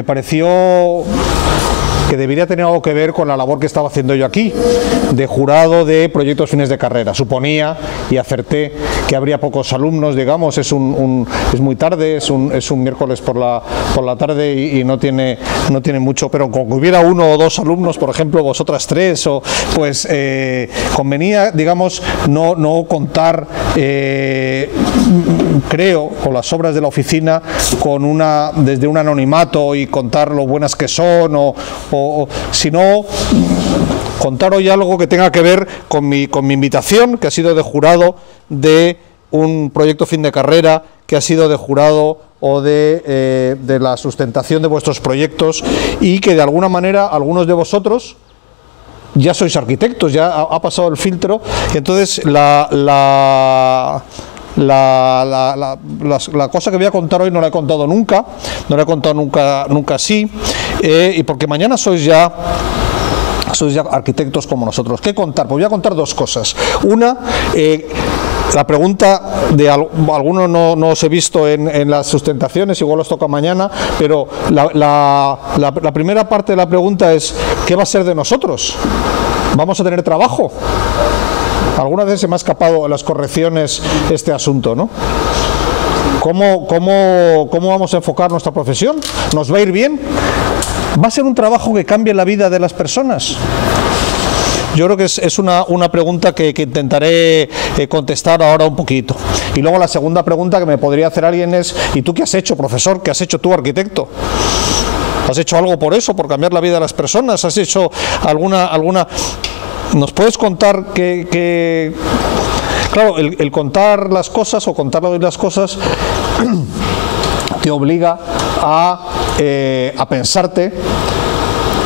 me pareció que debería tener algo que ver con la labor que estaba haciendo yo aquí, de jurado de proyectos fines de carrera. Suponía, y acerté, que habría pocos alumnos, digamos, es muy tarde, es un miércoles por la tarde y no tiene mucho, pero con que hubiera 1 o 2 alumnos, por ejemplo, vosotras 3, pues convenía, digamos, no contar, creo, con las obras de la oficina desde un anonimato y contar lo buenas que son, sino contar hoy algo que tenga que ver con mi invitación, que ha sido de jurado de un proyecto fin de carrera, que ha sido de jurado o de la sustentación de vuestros proyectos, y que de alguna manera algunos de vosotros ya sois arquitectos, ya ha pasado el filtro, y entonces la cosa que voy a contar hoy no la he contado nunca, nunca así, y porque mañana sois ya arquitectos como nosotros. ¿Qué contar? Pues voy a contar 2 cosas. Una, la pregunta de algunos no os he visto en las sustentaciones, igual os toca mañana, pero la primera parte de la pregunta es: ¿qué va a ser de nosotros? ¿Vamos a tener trabajo? Algunas veces se me ha escapado en las correcciones este asunto, ¿no? ¿Cómo vamos a enfocar nuestra profesión? ¿Nos va a ir bien? ¿Va a ser un trabajo que cambie la vida de las personas? Yo creo que es una pregunta que intentaré contestar ahora un poquito. Y luego la segunda pregunta que me podría hacer alguien es: ¿y tú qué has hecho, profesor? ¿Qué has hecho tú, arquitecto? ¿Has hecho algo por eso, por cambiar la vida de las personas? ¿Has hecho alguna... ¿Nos puedes contar que claro, el contar las cosas o contar las cosas te obliga a pensarte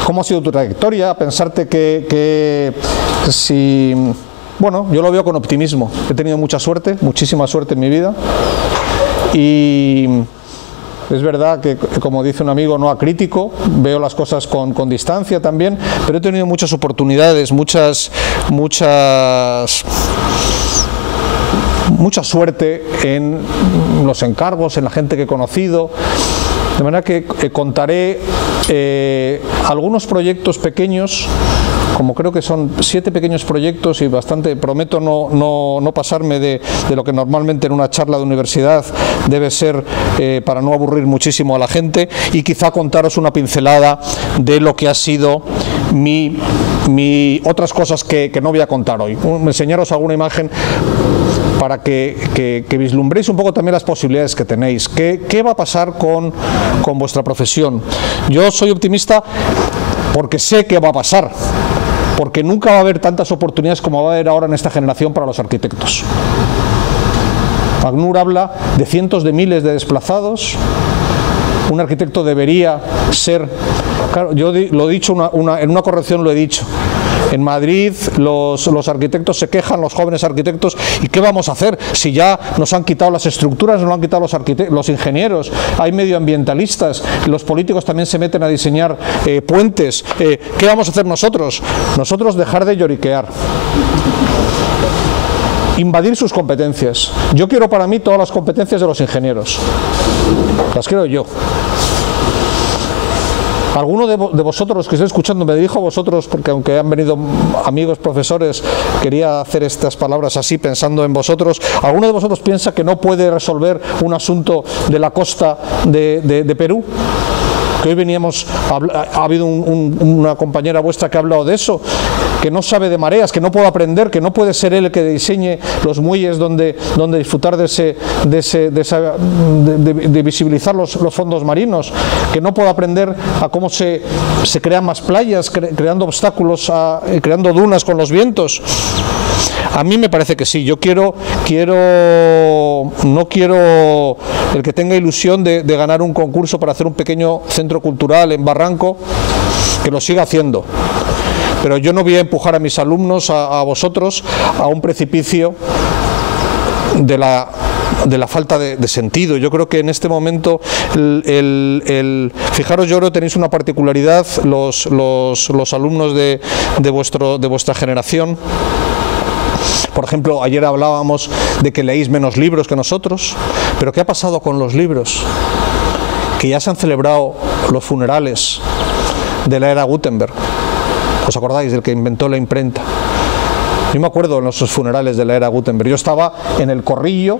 cómo ha sido tu trayectoria, a pensarte que si... Bueno, yo lo veo con optimismo. He tenido mucha suerte, muchísima suerte en mi vida, y es verdad que, como dice un amigo, no acrítico, veo las cosas con distancia también, pero he tenido muchas oportunidades, mucha suerte en los encargos, en la gente que he conocido, de manera que contaré algunos proyectos pequeños, como creo que son 7 pequeños proyectos, y bastante, prometo no pasarme de lo que normalmente en una charla de universidad debe ser, para no aburrir muchísimo a la gente, y quizá contaros una pincelada de lo que ha sido otras cosas que no voy a contar hoy. Enseñaros alguna imagen para que vislumbréis un poco también las posibilidades que tenéis. ¿Qué va a pasar con vuestra profesión? Yo soy optimista porque sé que va a pasar, porque nunca va a haber tantas oportunidades como va a haber ahora en esta generación para los arquitectos. ACNUR habla de cientos de miles de desplazados. Un arquitecto debería ser... Claro, yo lo he dicho en una corrección, lo he dicho. En Madrid los arquitectos se quejan, los jóvenes arquitectos, ¿y qué vamos a hacer si ya nos han quitado las estructuras, nos lo han quitado los ingenieros, hay medioambientalistas, los políticos también se meten a diseñar puentes? ¿Qué vamos a hacer nosotros? Nosotros dejar de lloriquear, invadir sus competencias. Yo quiero para mí todas las competencias de los ingenieros, las quiero yo. Alguno de vosotros, los que estáis escuchando, me dirijo a vosotros porque aunque han venido amigos, profesores, quería hacer estas palabras así pensando en vosotros. ¿Alguno de vosotros piensa que no puede resolver un asunto de la costa de Perú? Que hoy veníamos, ha habido una compañera vuestra que ha hablado de eso, que no sabe de mareas, que no puede aprender, que no puede ser él el que diseñe los muelles donde disfrutar de visibilizar los fondos marinos, que no puede aprender a cómo se crean más playas, creando obstáculos, creando dunas con los vientos. A mí me parece que sí. Yo no quiero el que tenga ilusión de ganar un concurso para hacer un pequeño centro cultural en Barranco, que lo siga haciendo. Pero yo no voy a empujar a mis alumnos, a vosotros, a un precipicio de la falta de sentido. Yo creo que en este momento, fijaros, yo creo que tenéis una particularidad, los alumnos de vuestra generación. Por ejemplo, ayer hablábamos de que leéis menos libros que nosotros, pero ¿qué ha pasado con los libros? Que ya se han celebrado los funerales de la era Gutenberg. ¿Os acordáis del que inventó la imprenta? Yo me acuerdo en los funerales de la era Gutenberg. Yo estaba en el corrillo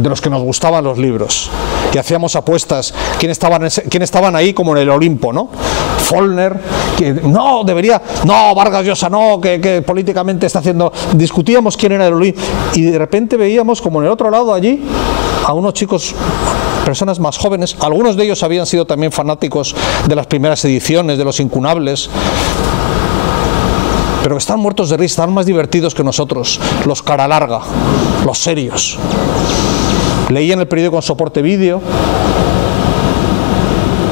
de los que nos gustaban los libros y hacíamos apuestas. ¿Quién estaban ahí como en el Olimpo, ¿no? Follner, que no, debería, no, Vargas Llosa no, que políticamente está haciendo... Discutíamos quién era el Olimpo y de repente veíamos como en el otro lado allí a unos chicos, personas más jóvenes, algunos de ellos habían sido también fanáticos de las primeras ediciones, de Los Incunables, pero que están muertos de risa, están más divertidos que nosotros, los cara larga, los serios. Leían el periódico con soporte vídeo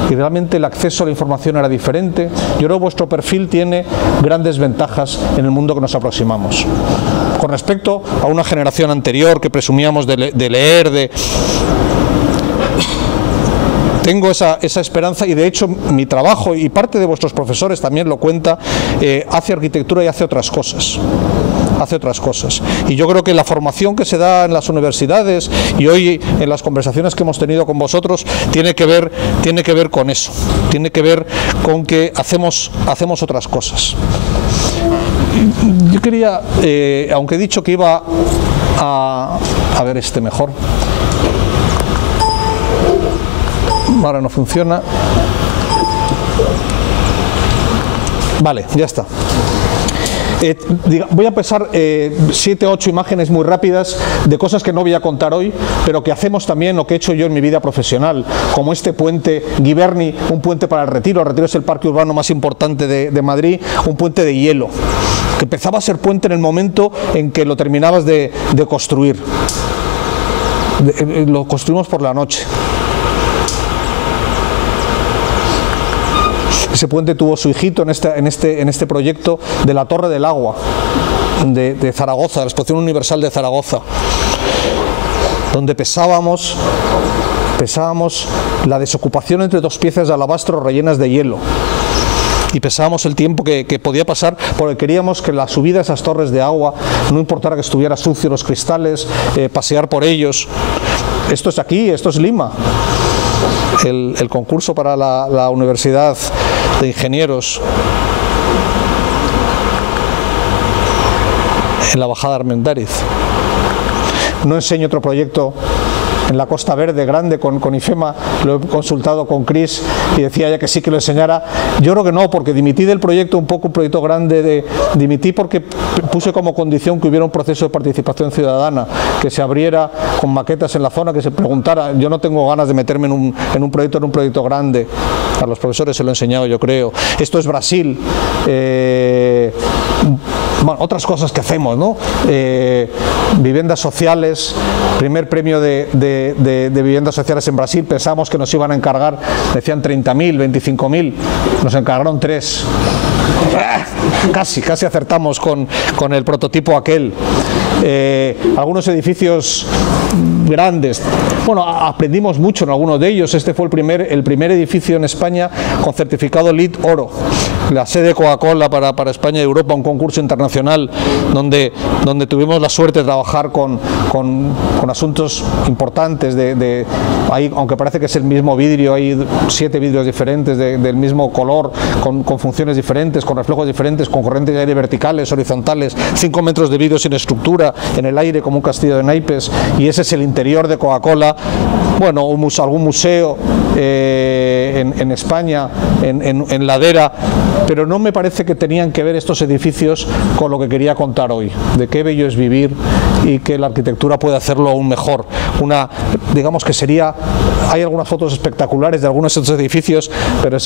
y realmente el acceso a la información era diferente. Yo creo que vuestro perfil tiene grandes ventajas en el mundo que nos aproximamos. Con respecto a una generación anterior que presumíamos de leer, tengo esa esperanza y de hecho mi trabajo y parte de vuestros profesores también lo cuenta, hace arquitectura y hace otras cosas. Y yo creo que la formación que se da en las universidades y hoy en las conversaciones que hemos tenido con vosotros tiene que ver con eso, tiene que ver con que hacemos otras cosas. Yo quería, aunque he dicho que iba a ver este mejor, ahora no funciona. Vale, ya está. Voy a pasar 7 o 8 imágenes muy rápidas de cosas que no voy a contar hoy, pero que hacemos también lo que he hecho yo en mi vida profesional, como este puente Giverny, un puente para el Retiro. El Retiro es el parque urbano más importante de Madrid, un puente de hielo, que empezaba a ser puente en el momento en que lo terminabas de construir. Lo construimos por la noche. Ese puente tuvo su hijito en este proyecto de la Torre del Agua de Zaragoza, la Exposición Universal de Zaragoza, donde pesábamos la desocupación entre dos piezas de alabastro rellenas de hielo y pesábamos el tiempo que podía pasar, porque queríamos que la subida a esas torres de agua, no importara que estuviera sucio los cristales, pasear por ellos. Esto es aquí, esto es Lima. El concurso para la Universidad de Ingenieros en la Bajada de Armendáriz. No enseño otro proyecto en la Costa Verde grande con IFEMA, lo he consultado con Chris y decía ya que sí que lo enseñara. Yo creo que no, porque dimití del proyecto, un proyecto grande, dimití porque puse como condición que hubiera un proceso de participación ciudadana, que se abriera con maquetas en la zona, que se preguntara. Yo no tengo ganas de meterme en un proyecto grande. A los profesores se lo he enseñado, yo creo. Esto es Brasil. Bueno, otras cosas que hacemos, ¿no? Viviendas sociales, primer premio de viviendas sociales en Brasil. Pensamos que nos iban a encargar, decían 30.000, 25.000, nos encargaron 3. Casi acertamos con el prototipo aquel. Algunos edificios grandes. Bueno, aprendimos mucho en algunos de ellos. Este fue el primer edificio en España con certificado LEED Oro. La sede de Coca-Cola para España y Europa, un concurso internacional donde tuvimos la suerte de trabajar con asuntos importantes. Ahí, aunque parece que es el mismo vidrio, hay 7 vidrios diferentes del mismo color, con funciones diferentes, con reflejos diferentes, con corrientes de aire verticales, horizontales, 5 metros de vidrio sin estructura, en el aire como un castillo de naipes, y ese es el interior de Coca-Cola. Bueno, algún museo en España, en Ladera, pero no me parece que tenían que ver estos edificios con lo que quería contar hoy, de qué bello es vivir y que la arquitectura puede hacerlo aún mejor. Digamos que hay algunas fotos espectaculares de algunos de estos edificios, pero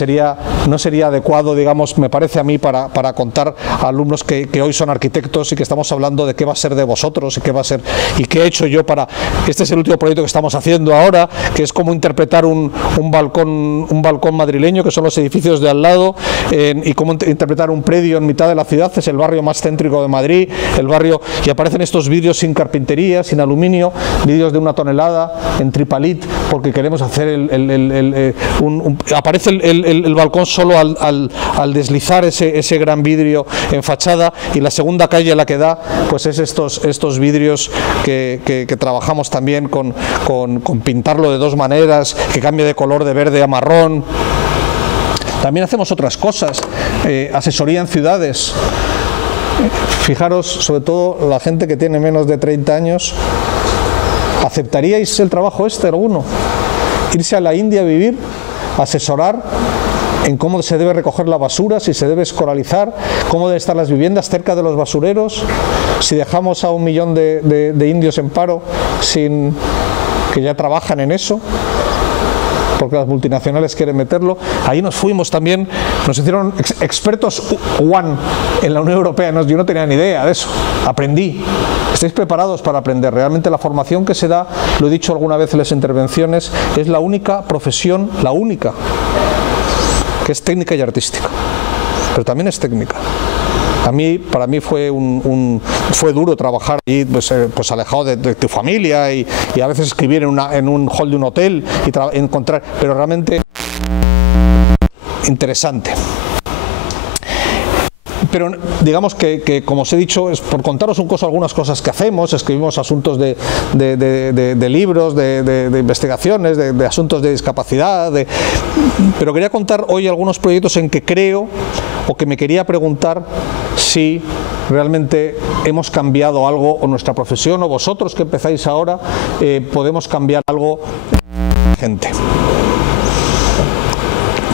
no sería adecuado, digamos, me parece a mí, para contar a alumnos que hoy son arquitectos y que estamos hablando de qué va a ser de vosotros y qué va a ser y qué he hecho yo para... Este es el último proyecto que estamos haciendo ahora, que es cómo interpretar un balcón madrileño, que son los edificios de al lado, y cómo interpretar un predio en mitad de la ciudad. Es el barrio más céntrico de Madrid, y aparecen estos vidrios sin carpintería, sin aluminio, vidrios de 1 tonelada en tripalit, porque queremos hacer aparece el balcón solo al deslizar ese gran vidrio en fachada, y la segunda calle a la que da pues es estos vidrios que trabajamos también con pintarlo de 2 maneras, que cambie de color de verde a marrón. También hacemos otras cosas, asesoría en ciudades. Fijaros, sobre todo la gente que tiene menos de 30 años, ¿aceptaríais el trabajo alguno? Irse a la India a vivir, asesorar en cómo se debe recoger la basura, si se debe escolarizar, cómo deben estar las viviendas cerca de los basureros, si dejamos a 1 millón de indios en paro sin que ya trabajan en eso, porque las multinacionales quieren meterlo. Ahí nos fuimos también, nos hicieron expertos one en la Unión Europea, yo no tenía ni idea de eso, aprendí. ¿Estáis preparados para aprender? Realmente la formación que se da, lo he dicho alguna vez en las intervenciones, es la única profesión, la única, que es técnica y artística, pero también es técnica. Para mí fue duro trabajar ahí, pues alejado de tu familia y a veces escribir en un hall de un hotel y encontrar, pero realmente interesante. Pero digamos que como os he dicho, es por contaros algunas cosas que hacemos. Escribimos asuntos de libros, de investigaciones, de asuntos de discapacidad, pero quería contar hoy algunos proyectos en que creo o que me quería preguntar si realmente hemos cambiado algo o nuestra profesión o vosotros que empezáis ahora podemos cambiar algo en la gente.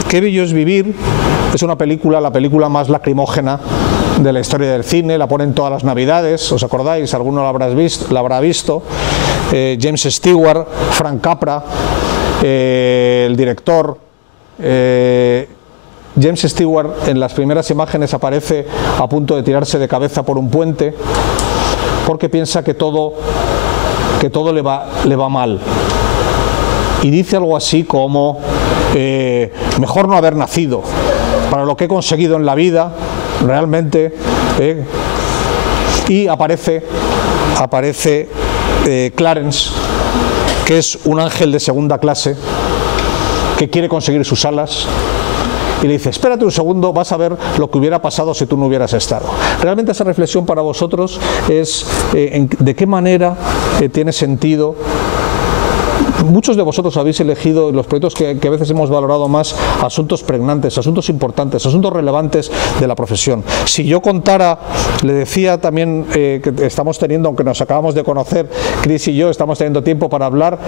Qué bello es vivir es una película, la película más lacrimógena de la historia del cine, la ponen todas las navidades, ¿os acordáis? Alguno la habrá visto. James Stewart, Frank Capra, el director. James Stewart en las primeras imágenes aparece a punto de tirarse de cabeza por un puente porque piensa que todo le va mal. Y dice algo así como, mejor no haber nacido, para lo que he conseguido en la vida, realmente. Y aparece Clarence, que es un ángel de segunda clase, que quiere conseguir sus alas, y le dice, espérate un segundo, vas a ver lo que hubiera pasado si tú no hubieras estado. Realmente esa reflexión para vosotros es de qué manera tiene sentido. Muchos de vosotros habéis elegido en los proyectos que a veces hemos valorado más asuntos pregnantes, asuntos importantes, asuntos relevantes de la profesión. Si yo contara, le decía también que estamos teniendo, aunque nos acabamos de conocer, Chris y yo, estamos teniendo tiempo para hablar,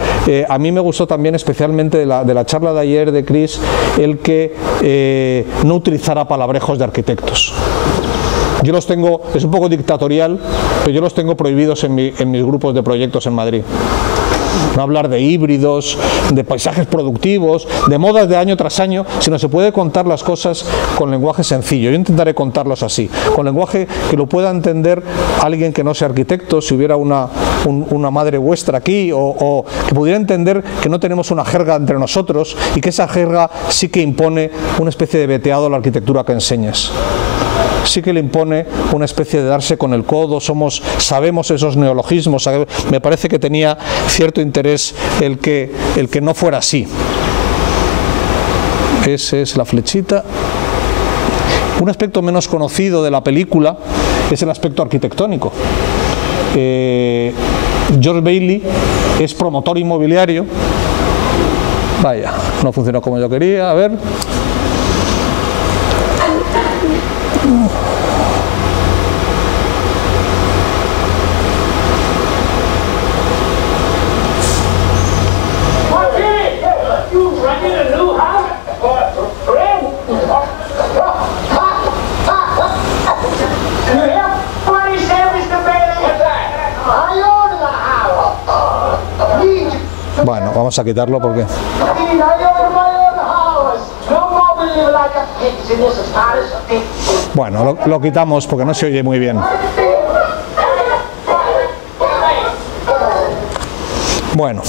a mí me gustó también especialmente de la charla de ayer de Chris, el que no utilizara palabrejos de arquitectos. Yo los tengo, es un poco dictatorial, pero yo los tengo prohibidos en mis grupos de proyectos en Madrid. No hablar de híbridos, de paisajes productivos, de modas de año tras año, sino se puede contar las cosas con lenguaje sencillo. Yo intentaré contarlos así, con lenguaje que lo pueda entender alguien que no sea arquitecto, si hubiera una madre vuestra aquí, o que pudiera entender que no tenemos una jerga entre nosotros y que esa jerga sí que impone una especie de veteado a la arquitectura que enseñes. Sí que le impone una especie de darse con el codo, sabemos esos neologismos. Me parece que tenía cierto interés el que no fuera así. Esa es la flechita. Un aspecto menos conocido de la película es el aspecto arquitectónico. George Bailey es promotor inmobiliario. Vaya, no funcionó como yo quería, a ver. Bueno, vamos a quitarlo porque... Bueno, lo quitamos porque no se oye muy bien. Bueno,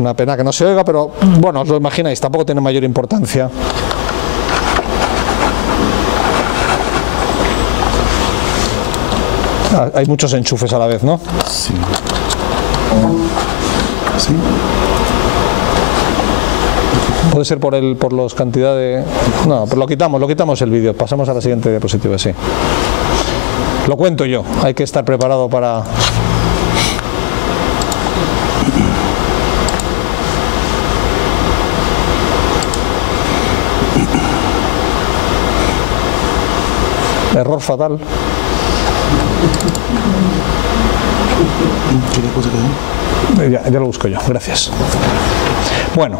una pena que no se oiga, pero bueno, os lo imagináis, tampoco tiene mayor importancia. Hay muchos enchufes a la vez, ¿no? Sí. ¿Sí? Puede ser por los cantidad de... No, pero lo quitamos el vídeo, pasamos a la siguiente diapositiva, sí. Lo cuento yo, hay que estar preparado para... Error fatal. Ya lo busco yo, gracias. Bueno.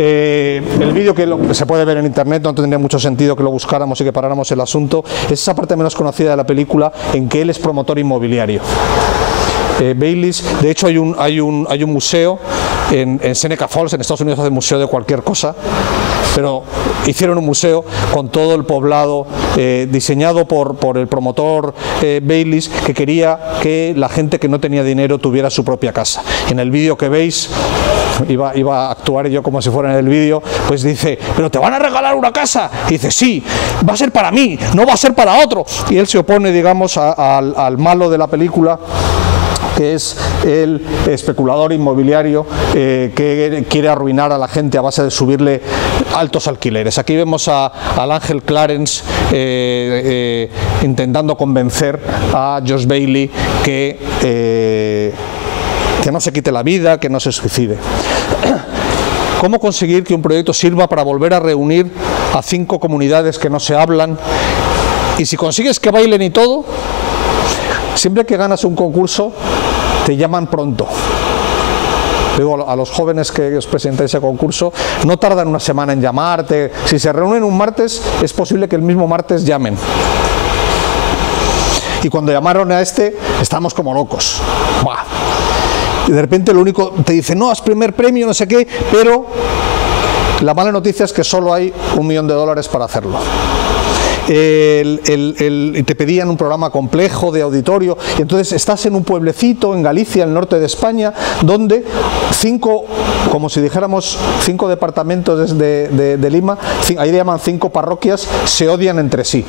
El vídeo que se puede ver en internet, no tendría mucho sentido que lo buscáramos y que paráramos el asunto, es esa parte menos conocida de la película en que él es promotor inmobiliario. Baylis, de hecho hay un museo en Seneca Falls, en Estados Unidos, hace museo de cualquier cosa, pero hicieron un museo con todo el poblado diseñado por el promotor Baylis, que quería que la gente que no tenía dinero tuviera su propia casa. En el vídeo que veis, iba a actuar yo como si fuera en el vídeo, pues dice, pero te van a regalar una casa, y dice, sí, va a ser para mí, no va a ser para otro, y él se opone, digamos, al malo de la película, que es el especulador inmobiliario que quiere arruinar a la gente a base de subirle altos alquileres. Aquí vemos al Ángel Clarence intentando convencer a Josh Bailey que no se quite la vida, que no se suicide. ¿Cómo conseguir que un proyecto sirva para volver a reunir a 5 comunidades que no se hablan? Y si consigues que bailen y todo, siempre que ganas un concurso, te llaman pronto. Digo a los jóvenes que os presentáis a concurso, no tardan una semana en llamarte. Si se reúnen un martes, es posible que el mismo martes llamen. Y cuando llamaron a estamos como locos. ¡Buah! Y de repente lo único, te dice, no, es primer premio, no sé qué, pero la mala noticia es que solo hay $1 millón para hacerlo. Te pedían un programa complejo de auditorio, y entonces estás en un pueblecito en Galicia, en el norte de España, donde 5, como si dijéramos 5 departamentos de Lima, ahí le llaman 5 parroquias, se odian entre sí,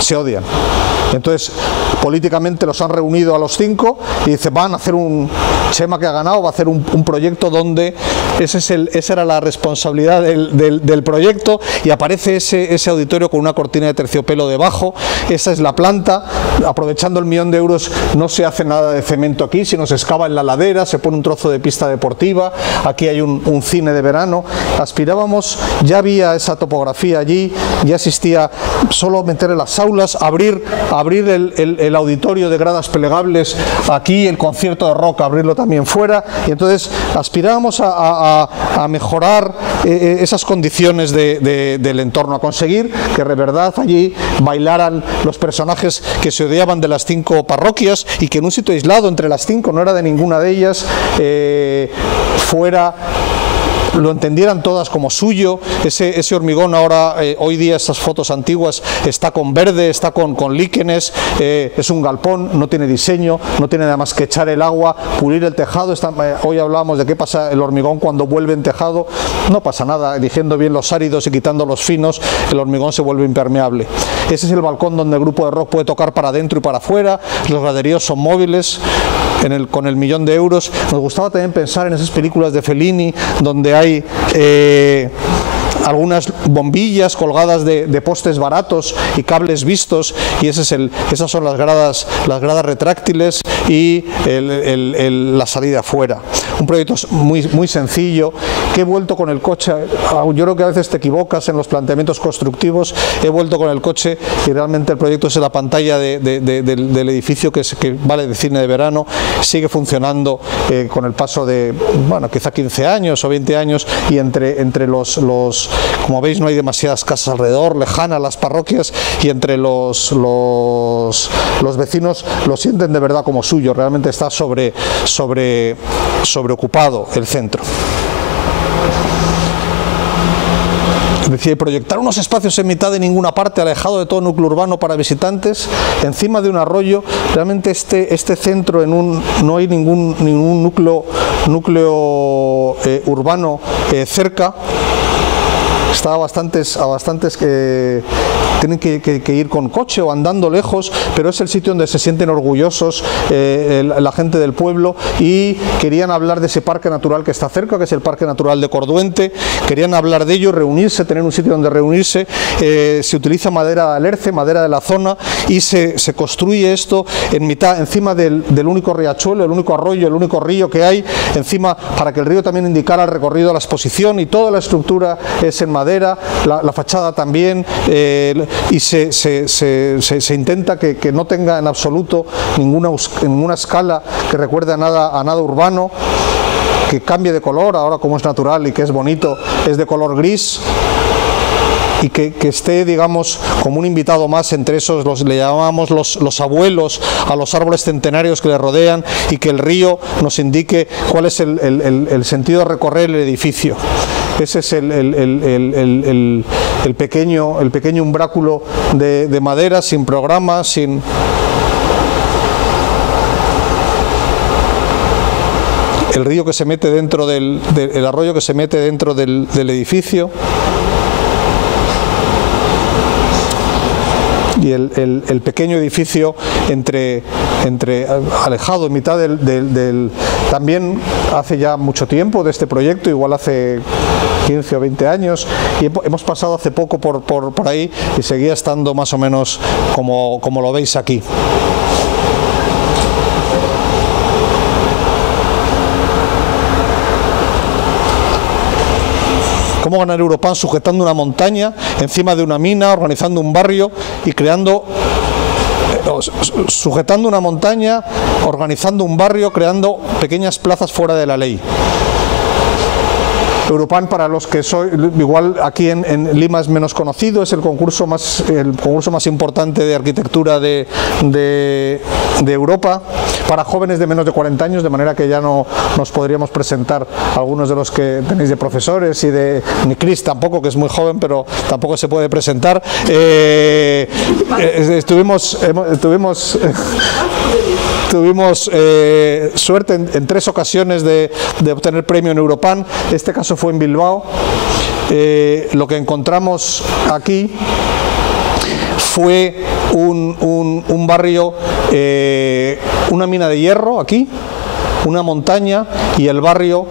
se odian. Entonces, políticamente los han reunido a los 5 y dice, van a hacer Chema, que ha ganado, va a hacer un proyecto donde esa era la responsabilidad del proyecto, y aparece ese auditorio con una cortina de terciopelo debajo. Esa es la planta. Aprovechando el $1 millón, no se hace nada de cemento aquí, sino se excava en la ladera, se pone un trozo de pista deportiva, aquí hay un cine de verano. Aspirábamos, ya había esa topografía allí, ya existía, solo meter en las aulas, abrir el auditorio de gradas plegables aquí, el concierto de rock, abrirlo también fuera, y entonces aspirábamos a mejorar esas condiciones del entorno, a conseguir que de verdad allí bailaran los personajes que se odiaban de las 5 parroquias, y que en un sitio aislado entre las 5, no era de ninguna de ellas, lo entendieran todas como suyo. Ese hormigón ahora, hoy día, estas fotos antiguas, está con verde, está con líquenes, es un galpón, no tiene diseño, no tiene nada más que echar el agua, pulir el tejado. Hoy hablábamos de qué pasa el hormigón cuando vuelve en tejado. No pasa nada, eligiendo bien los áridos y quitando los finos, el hormigón se vuelve impermeable. Ese es el balcón donde el grupo de rock puede tocar para adentro y para afuera. Los graderíos son móviles. Con el $1 millón. Nos gustaba también pensar en esas películas de Fellini donde hay algunas bombillas colgadas de postes baratos y cables vistos, y esas son las gradas retráctiles y la salida afuera. Un proyecto muy sencillo, que he vuelto con el coche. Yo creo que a veces te equivocas en los planteamientos constructivos. He vuelto con el coche y realmente el proyecto es en la pantalla del edificio que vale de cine de verano. Sigue funcionando con el paso de, bueno, quizá 15 años o 20 años, y entre los como veis, no hay demasiadas casas alrededor, lejanas las parroquias, y entre los vecinos lo sienten de verdad como suyo. Realmente está sobreocupado el centro. Decía, proyectar unos espacios en mitad de ninguna parte, alejado de todo núcleo urbano para visitantes, encima de un arroyo. Realmente este centro no hay ningún núcleo urbano cerca. está a bastantes que tienen que ir con coche o andando lejos, pero es el sitio donde se sienten orgullosos la gente del pueblo, y querían hablar de ese parque natural que está cerca, que es el Parque Natural de Corduente. Querían hablar de ello, reunirse, tener un sitio donde reunirse. Se utiliza madera de alerce, madera de la zona, y se construye esto en mitad, encima del único riachuelo, el único arroyo, el único río que hay, encima, para que el río también indicara el recorrido de la exposición, y toda la estructura es en madera, la fachada también, y se intenta que no tenga en absoluto ninguna escala que recuerde a nada urbano, que cambie de color. Ahora, como es natural y que es bonito, es de color gris, y que esté, digamos, como un invitado más entre esos, le llamamos los abuelos a los árboles centenarios que le rodean, y que el río nos indique cuál es el sentido de recorrer el edificio. Ese es el pequeño umbráculo de madera, sin programa, sin... El río que se mete dentro el arroyo que se mete dentro del edificio. Y el pequeño edificio alejado en mitad también hace ya mucho tiempo de este proyecto, igual hace 15 o 20 años, y hemos pasado hace poco por ahí, y seguía estando más o menos como lo veis aquí. Cómo ganar Europan sujetando una montaña, encima de una mina, organizando un barrio y creando, sujetando una montaña, organizando un barrio, creando pequeñas plazas fuera de la ley. Europan, para los que soy, igual aquí en Lima es menos conocido, es el concurso más importante de arquitectura de Europa, para jóvenes de menos de 40 años, de manera que ya no nos podríamos presentar algunos de los que tenéis de profesores, y ni Chris tampoco, que es muy joven, pero tampoco se puede presentar. Tuvimos suerte en 3 ocasiones de obtener premio en Europan. Este caso fue en Bilbao. Lo que encontramos aquí fue un barrio, una mina de hierro aquí, una montaña, y el barrio,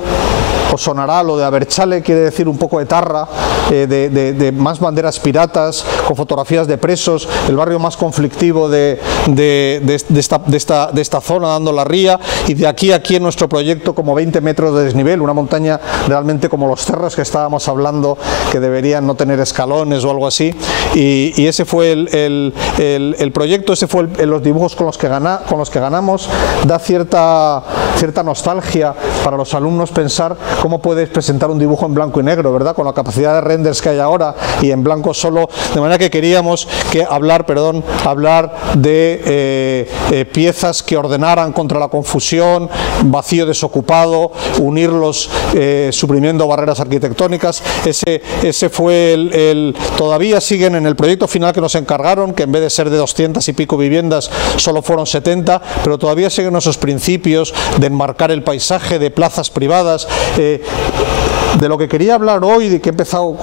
os sonará lo de Abertzale, quiere decir un poco etarra, de más banderas piratas, con fotografías de presos, el barrio más conflictivo de esta zona, dando la ría, y de aquí a aquí en nuestro proyecto como 20 metros de desnivel, una montaña realmente como los cerros que estábamos hablando, que deberían no tener escalones o algo así, y ese fue el proyecto, ese fue los dibujos con los que ganamos. Da cierta nostalgia para los alumnos pensar cómo puedes presentar un dibujo en blanco y negro, ¿verdad? Con la capacidad de renders que hay ahora, y en blanco solo, de manera que queríamos hablar de piezas que ordenaran contra la confusión, vacío desocupado, unirlos suprimiendo barreras arquitectónicas. Ese fue todavía siguen en el proyecto final que nos encargaron, que en vez de ser de 200 y pico viviendas solo fueron 70, pero todavía siguen esos principios de enmarcar el paisaje, de plazas privadas. De lo que quería hablar hoy, de que he empezado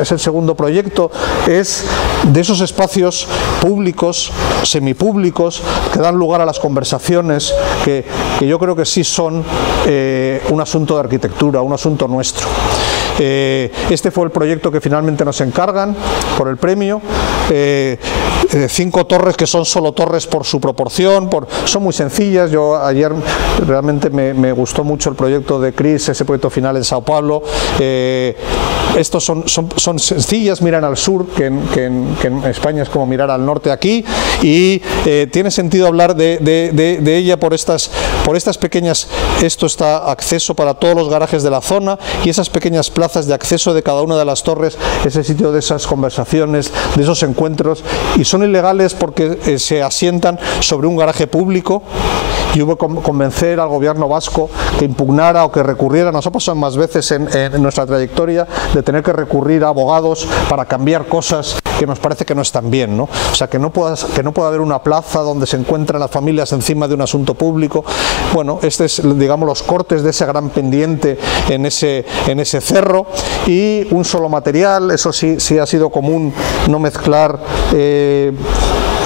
es el segundo proyecto, es de esos espacios públicos, semipúblicos, que dan lugar a las conversaciones, que yo creo que sí son un asunto de arquitectura, un asunto nuestro. Este fue el proyecto que finalmente nos encargan por el premio. 5 torres que son solo torres por su proporción, son muy sencillas. Yo ayer realmente me gustó mucho el proyecto de Chris, ese proyecto final en Sao Paulo. Estos son sencillas, miran al sur, que en España es como mirar al norte aquí, y tiene sentido hablar de ella por estas pequeñas. Esto está acceso para todos los garajes de la zona, y esas pequeñas plazas de acceso de cada una de las torres, ese sitio de esas conversaciones, de esos encuentros, y son ilegales porque se asientan sobre un garaje público, y hubo que convencer al gobierno vasco que impugnara o que recurriera. Nos ha pasado más veces en nuestra trayectoria de tener que recurrir a abogados para cambiar cosas que nos parece que no están bien, ¿no? O sea, que no pueda haber una plaza donde se encuentran las familias encima de un asunto público. Bueno, este es, digamos, los cortes de ese gran pendiente en ese cerro, y un solo material. Eso sí ha sido común, no mezclar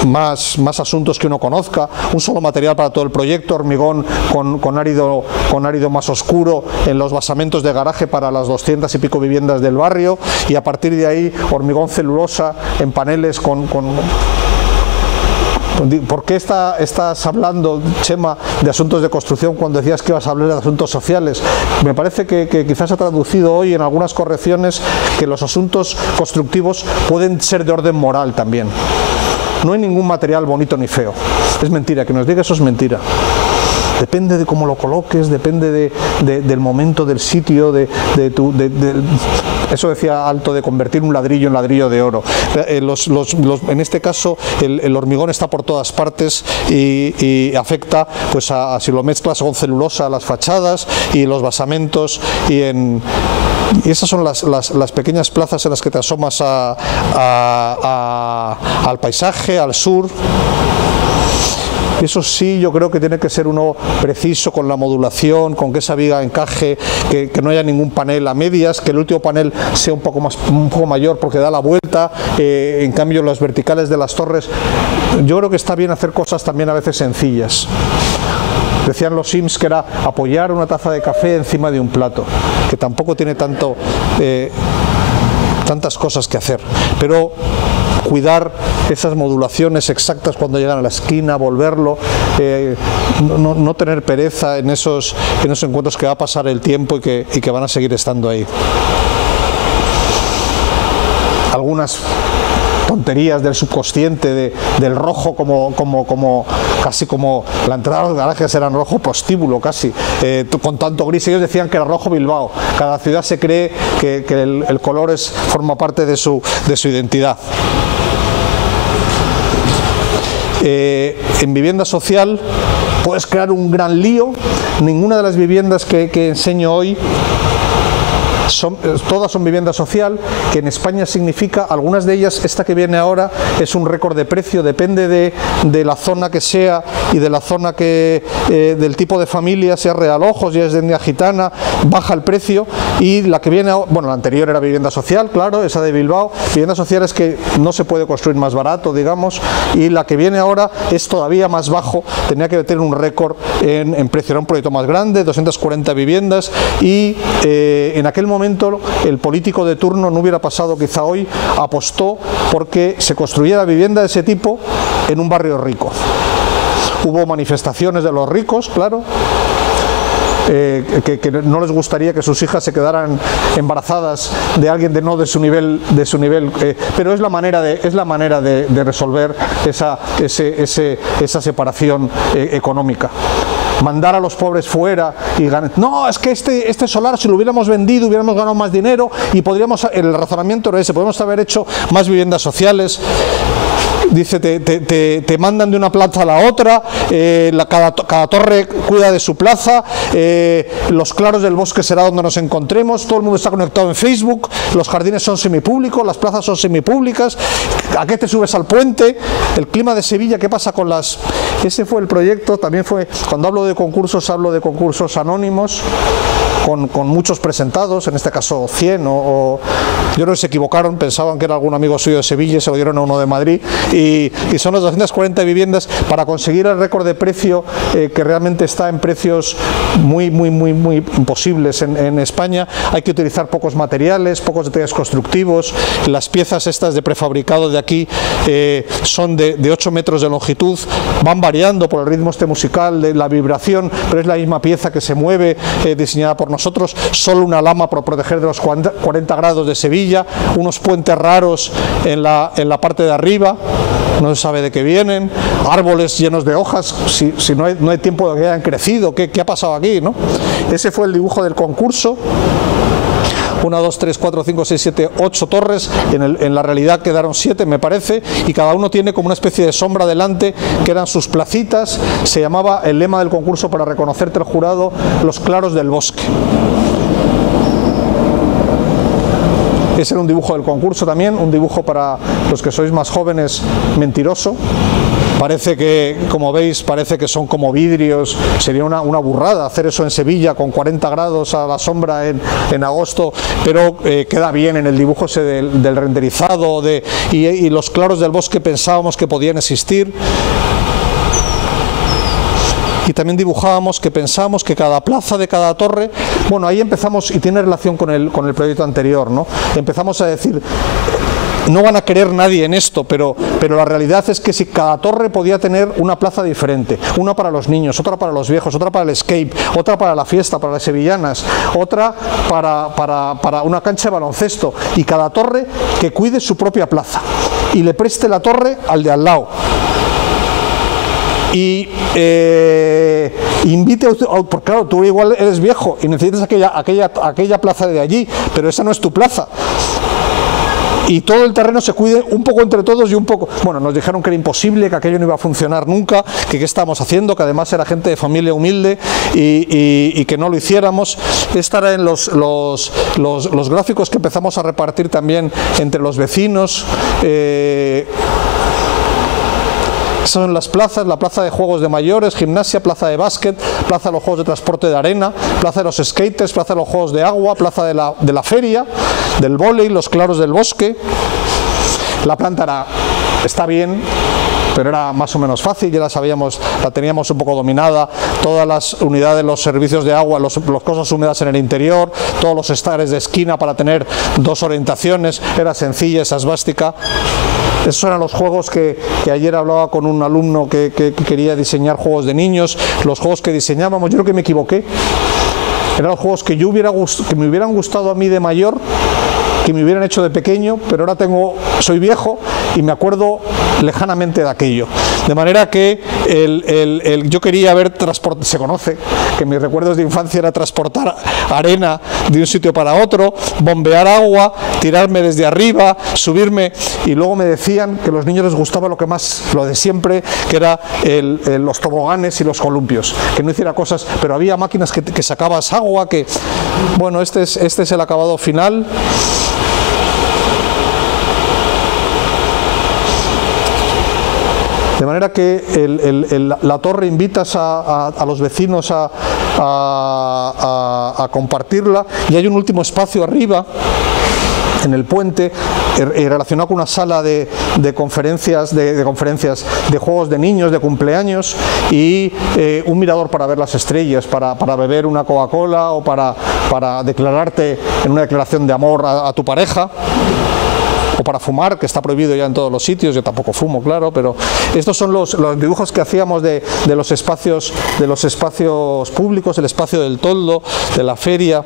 más asuntos que uno conozca. Un solo material para todo el proyecto, hormigón con árido más oscuro en los basamentos de garaje para las 200 y pico viviendas del barrio, y a partir de ahí hormigón celulosa en paneles ¿Por qué estás hablando, Chema, de asuntos de construcción cuando decías que ibas a hablar de asuntos sociales? Me parece que quizás ha traducido hoy en algunas correcciones que los asuntos constructivos pueden ser de orden moral también. No hay ningún material bonito ni feo. Es mentira, que nos diga eso es mentira. Depende de cómo lo coloques, depende del momento, del sitio, eso decía Alto, de convertir un ladrillo en ladrillo de oro. En este caso el hormigón está por todas partes y afecta, pues a si lo mezclas con celulosa, a las fachadas y los basamentos, y esas son las pequeñas plazas en las que te asomas al paisaje, al sur. Eso sí, yo creo que tiene que ser uno preciso con la modulación, con que esa viga encaje, que no haya ningún panel a medias, que el último panel sea un poco mayor porque da la vuelta. En cambio, las verticales de las torres, yo creo que está bien hacer cosas también a veces sencillas. Decían los Sims que era apoyar una taza de café encima de un plato, que tampoco tiene tantas cosas que hacer, pero cuidar esas modulaciones exactas cuando llegan a la esquina, volverlo, no tener pereza en esos encuentros, que va a pasar el tiempo y que van a seguir estando ahí. Algunas tonterías del subconsciente, del rojo casi como la entrada a los garajes eran rojo prostíbulo casi, con tanto gris. Ellos decían que era rojo Bilbao. Cada ciudad se cree que el color forma parte de su identidad. En vivienda social puedes crear un gran lío. Ninguna de las viviendas que enseño hoy todas son vivienda social, que en España significa, algunas de ellas, esta que viene ahora es un récord de precio, depende de la zona que sea y de la zona del tipo de familia, sea realojos, ya es de etnia gitana, baja el precio. Y la que viene ahora, bueno, la anterior era vivienda social, claro, esa de Bilbao. Vivienda social es que no se puede construir más barato, digamos, y la que viene ahora es todavía más bajo, tenía que tener un récord en precio. Era un proyecto más grande, 240 viviendas, y en aquel momento el político de turno, no hubiera pasado quizá hoy, apostó porque se construyera vivienda de ese tipo en un barrio rico. Hubo manifestaciones de los ricos, claro, que no les gustaría que sus hijas se quedaran embarazadas de alguien de su nivel, pero es la manera de resolver esa separación económica. Mandar a los pobres fuera y ganar. No, es que este solar, si lo hubiéramos vendido, hubiéramos ganado más dinero, y el razonamiento era ese, podríamos haber hecho más viviendas sociales. Dice, te mandan de una plaza a la otra, cada torre cuida de su plaza, los claros del bosque será donde nos encontremos, todo el mundo está conectado en Facebook, los jardines son semipúblicos, las plazas son semipúblicas, ¿a qué te subes al puente? El clima de Sevilla, ¿qué pasa con las...? Ese fue el proyecto, también fue, cuando hablo de concursos anónimos, con muchos presentados, en este caso 100, yo creo que se equivocaron, pensaban que era algún amigo suyo de Sevilla y se lo dieron a uno de Madrid, y son las 240 viviendas para conseguir el récord de precio, que realmente está en precios muy imposibles en España. Hay que utilizar pocos materiales, pocos detalles constructivos. Las piezas estas de prefabricado de aquí son de 8 metros de longitud, van variando por el ritmo musical, de la vibración, pero es la misma pieza que se mueve, diseñada por nosotros. Solo una lama por proteger de los 40 grados de Sevilla, unos puentes raros en la parte de arriba, no se sabe de qué vienen, árboles llenos de hojas, si no hay tiempo de que hayan crecido, ¿qué ha pasado aquí, ¿no? Ese fue el dibujo del concurso. 1, 2, 3, 4, 5, 6, 7, 8 torres, en la realidad quedaron 7 me parece, y cada uno tiene como una especie de sombra delante, que eran sus placitas. Se llamaba el lema del concurso para reconocerte el jurado, los claros del bosque. Ese era un dibujo del concurso también, un dibujo para los que sois más jóvenes, mentiroso. Parece que, como veis, parece que son como vidrios. Sería una burrada hacer eso en Sevilla con 40 grados a la sombra en agosto, pero queda bien en el dibujo ese del renderizado y los claros del bosque pensábamos que podían existir. Y también dibujábamos que pensábamos que cada plaza de cada torre, bueno, ahí empezamos, y tiene relación con el proyecto anterior, ¿no? Empezamos a decir, no van a querer nadie en esto, pero la realidad es que si cada torre podía tener una plaza diferente, una para los niños, otra para los viejos, otra para el escape, otra para la fiesta, para las sevillanas, otra para una cancha de baloncesto, y cada torre que cuide su propia plaza y le preste la torre al de al lado. Y invite porque claro, tú igual eres viejo y necesitas aquella plaza de allí, pero esa no es tu plaza. Y todo el terreno se cuide un poco entre todos y un poco... Bueno, nos dijeron que era imposible, que aquello no iba a funcionar nunca, que qué estábamos haciendo, que además era gente de familia humilde y que no lo hiciéramos. Esta era en los gráficos que empezamos a repartir también entre los vecinos. Son las plazas, la plaza de juegos de mayores, gimnasia, plaza de básquet, plaza de los juegos de transporte de arena, plaza de los skaters, plaza de los juegos de agua, plaza de la feria, del vóley, los claros del bosque. La planta está bien, pero era más o menos fácil, ya la sabíamos, la teníamos un poco dominada, todas las unidades, los servicios de agua, las cosas húmedas en el interior, todos los estares de esquina para tener 2 orientaciones, era sencilla esa esvástica. Esos eran los juegos que ayer hablaba con un alumno que quería diseñar juegos de niños, los juegos que diseñábamos. Yo creo que me equivoqué, eran los juegos que me hubieran gustado a mí de mayor, que me hubieran hecho de pequeño, pero ahora soy viejo y me acuerdo lejanamente de aquello. De manera que yo quería ver transporte, se conoce que mis recuerdos de infancia era transportar arena de un sitio para otro, bombear agua, tirarme desde arriba, subirme, y luego me decían que a los niños les gustaba lo de siempre, que era los toboganes y los columpios, que no hiciera cosas, pero había máquinas que sacabas agua, que bueno, este es el acabado final. De manera que la torre invitas a los vecinos a compartirla, y hay un último espacio arriba en el puente relacionado con una sala de conferencias, de juegos de niños, de cumpleaños, y un mirador para ver las estrellas, para beber una Coca-Cola o para declararte en una declaración de amor a tu pareja, o para fumar, que está prohibido ya en todos los sitios. Yo tampoco fumo, claro, pero estos son los dibujos que hacíamos de los espacios públicos, el espacio del toldo, de la feria.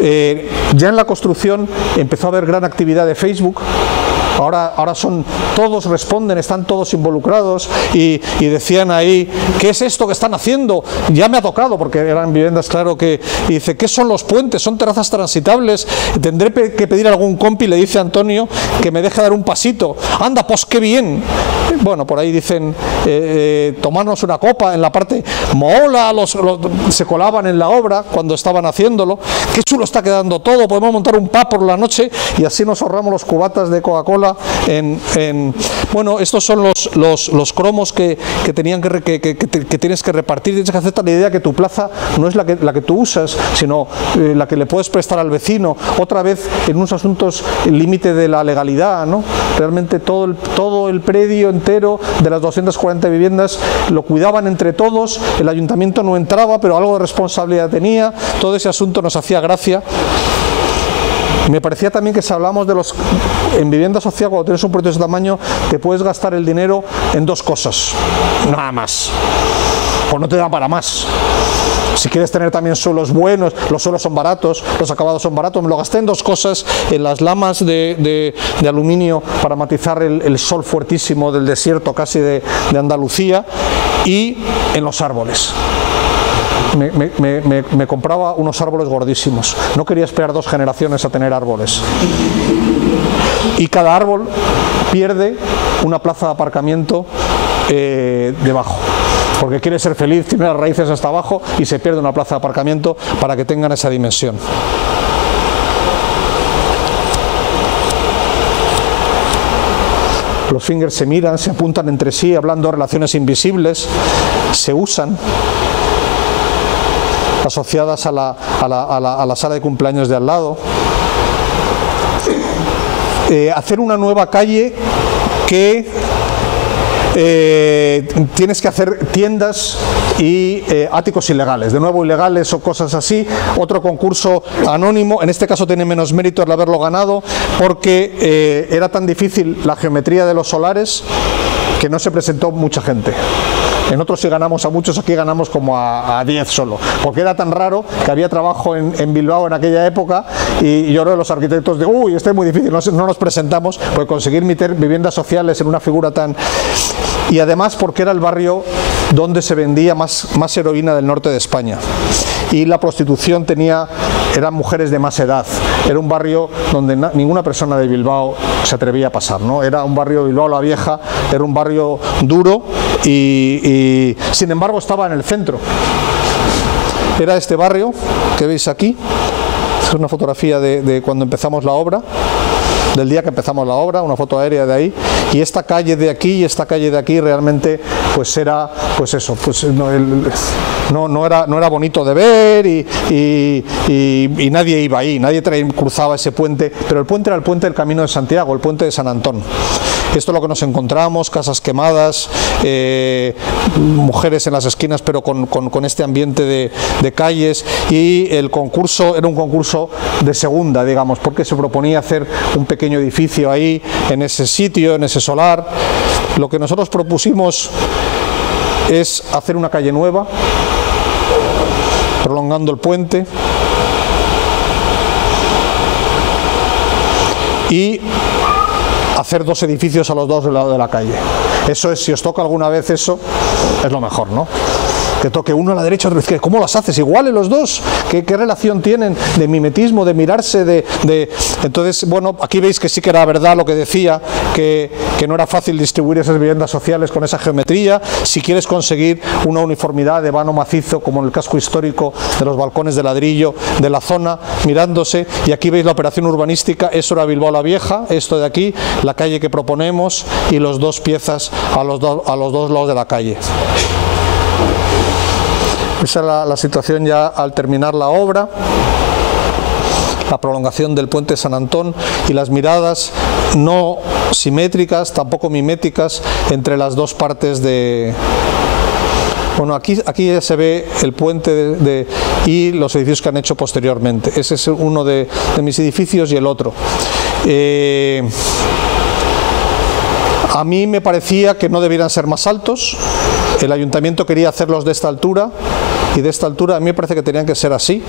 Ya en la construcción empezó a haber gran actividad de Facebook. Ahora todos responden, están todos involucrados, y decían ahí, ¿qué es esto que están haciendo? Ya me ha tocado, porque eran viviendas, claro, y dice, ¿qué son los puentes? Son terrazas transitables, tendré que pedir a algún compi, le dice Antonio, que me deje dar un pasito. Anda, pues qué bien. Bueno, por ahí dicen, tomarnos una copa en la parte, mola, se colaban en la obra cuando estaban haciéndolo, qué chulo está quedando todo, podemos montar un pub por la noche, y así nos ahorramos los cubatas de Coca-Cola. Bueno, estos son los cromos que tienes que repartir. Tienes que aceptar la idea que tu plaza no es la que tú usas, sino la que le puedes prestar al vecino. Otra vez en unos asuntos límite de la legalidad, ¿no? Realmente todo el predio entero de las 240 viviendas lo cuidaban entre todos, el ayuntamiento no entraba, pero algo de responsabilidad tenía. Todo ese asunto nos hacía gracia. Me parecía también que si hablamos en vivienda social, cuando tienes un proyecto de ese tamaño, te puedes gastar el dinero en 2 cosas, nada más, pues no te da para más. Si quieres tener también suelos buenos, los suelos son baratos, los acabados son baratos. Me lo gasté en 2 cosas, en las lamas de aluminio para matizar el sol fuertísimo del desierto casi de Andalucía, y en los árboles. me compraba unos árboles gordísimos. No quería esperar 2 generaciones a tener árboles. Y cada árbol pierde una plaza de aparcamiento debajo. Porque quiere ser feliz, tiene las raíces hasta abajo y se pierde una plaza de aparcamiento para que tengan esa dimensión. Los fingers se miran, se apuntan entre sí, hablando de relaciones invisibles, se usan, asociadas a la sala de cumpleaños de al lado. Hacer una nueva calle que tienes que hacer tiendas y áticos ilegales, de nuevo ilegales o cosas así. Otro concurso anónimo, en este caso tiene menos mérito el haberlo ganado porque era tan difícil la geometría de los solares que no se presentó mucha gente. En otros sí ganamos a muchos, aquí ganamos como a 10 solo, porque era tan raro que había trabajo en Bilbao en aquella época y yo creo que los arquitectos de uy, esto es muy difícil, no nos presentamos, porque conseguir meter viviendas sociales en una figura tan... Y además porque era el barrio donde se vendía más heroína del norte de España. Y la prostitución eran mujeres de más edad. Era un barrio donde ninguna persona de Bilbao se atrevía a pasar, ¿no? Era un barrio, Bilbao la Vieja, era un barrio duro y sin embargo estaba en el centro. Era este barrio que veis aquí. Es una fotografía de cuando empezamos la obra, del día que empezamos la obra, una foto aérea de ahí, y esta calle de aquí y esta calle de aquí realmente pues era, pues eso, pues no era bonito de ver y nadie iba ahí, nadie cruzaba ese puente, pero el puente era el puente del Camino de Santiago, el puente de San Antón. Esto es lo que nos encontramos, casas quemadas, mujeres en las esquinas, pero con este ambiente de calles, y el concurso era un concurso de segunda, digamos, porque se proponía hacer un pequeño edificio ahí, en ese sitio, en ese solar. Lo que nosotros propusimos es hacer una calle nueva, prolongando el puente, y hacer 2 edificios a los 2 del lado de la calle. Eso es, si os toca alguna vez eso, es lo mejor, ¿no? Que toque uno a la derecha, otro a la izquierda. ¿Cómo las haces? ¿Iguales los dos? ¿Qué relación tienen de mimetismo, de mirarse? Entonces, bueno, aquí veis que sí que era verdad lo que decía, que no era fácil distribuir esas viviendas sociales con esa geometría. Si quieres conseguir una uniformidad de vano macizo, como en el casco histórico de los balcones de ladrillo de la zona, mirándose, y aquí veis la operación urbanística, eso era Bilbao la Vieja, esto de aquí, la calle que proponemos, y los 2 piezas a los dos lados de la calle. Esa es la situación ya al terminar la obra, la prolongación del puente de San Antón y las miradas no simétricas, tampoco miméticas, entre las 2 partes de... Bueno, aquí ya se ve el puente y los edificios que han hecho posteriormente. Ese es uno de mis edificios y el otro. A mí me parecía que no debieran ser más altos. El ayuntamiento quería hacerlos de esta altura, y de esta altura a mí me parece que tenían que ser así.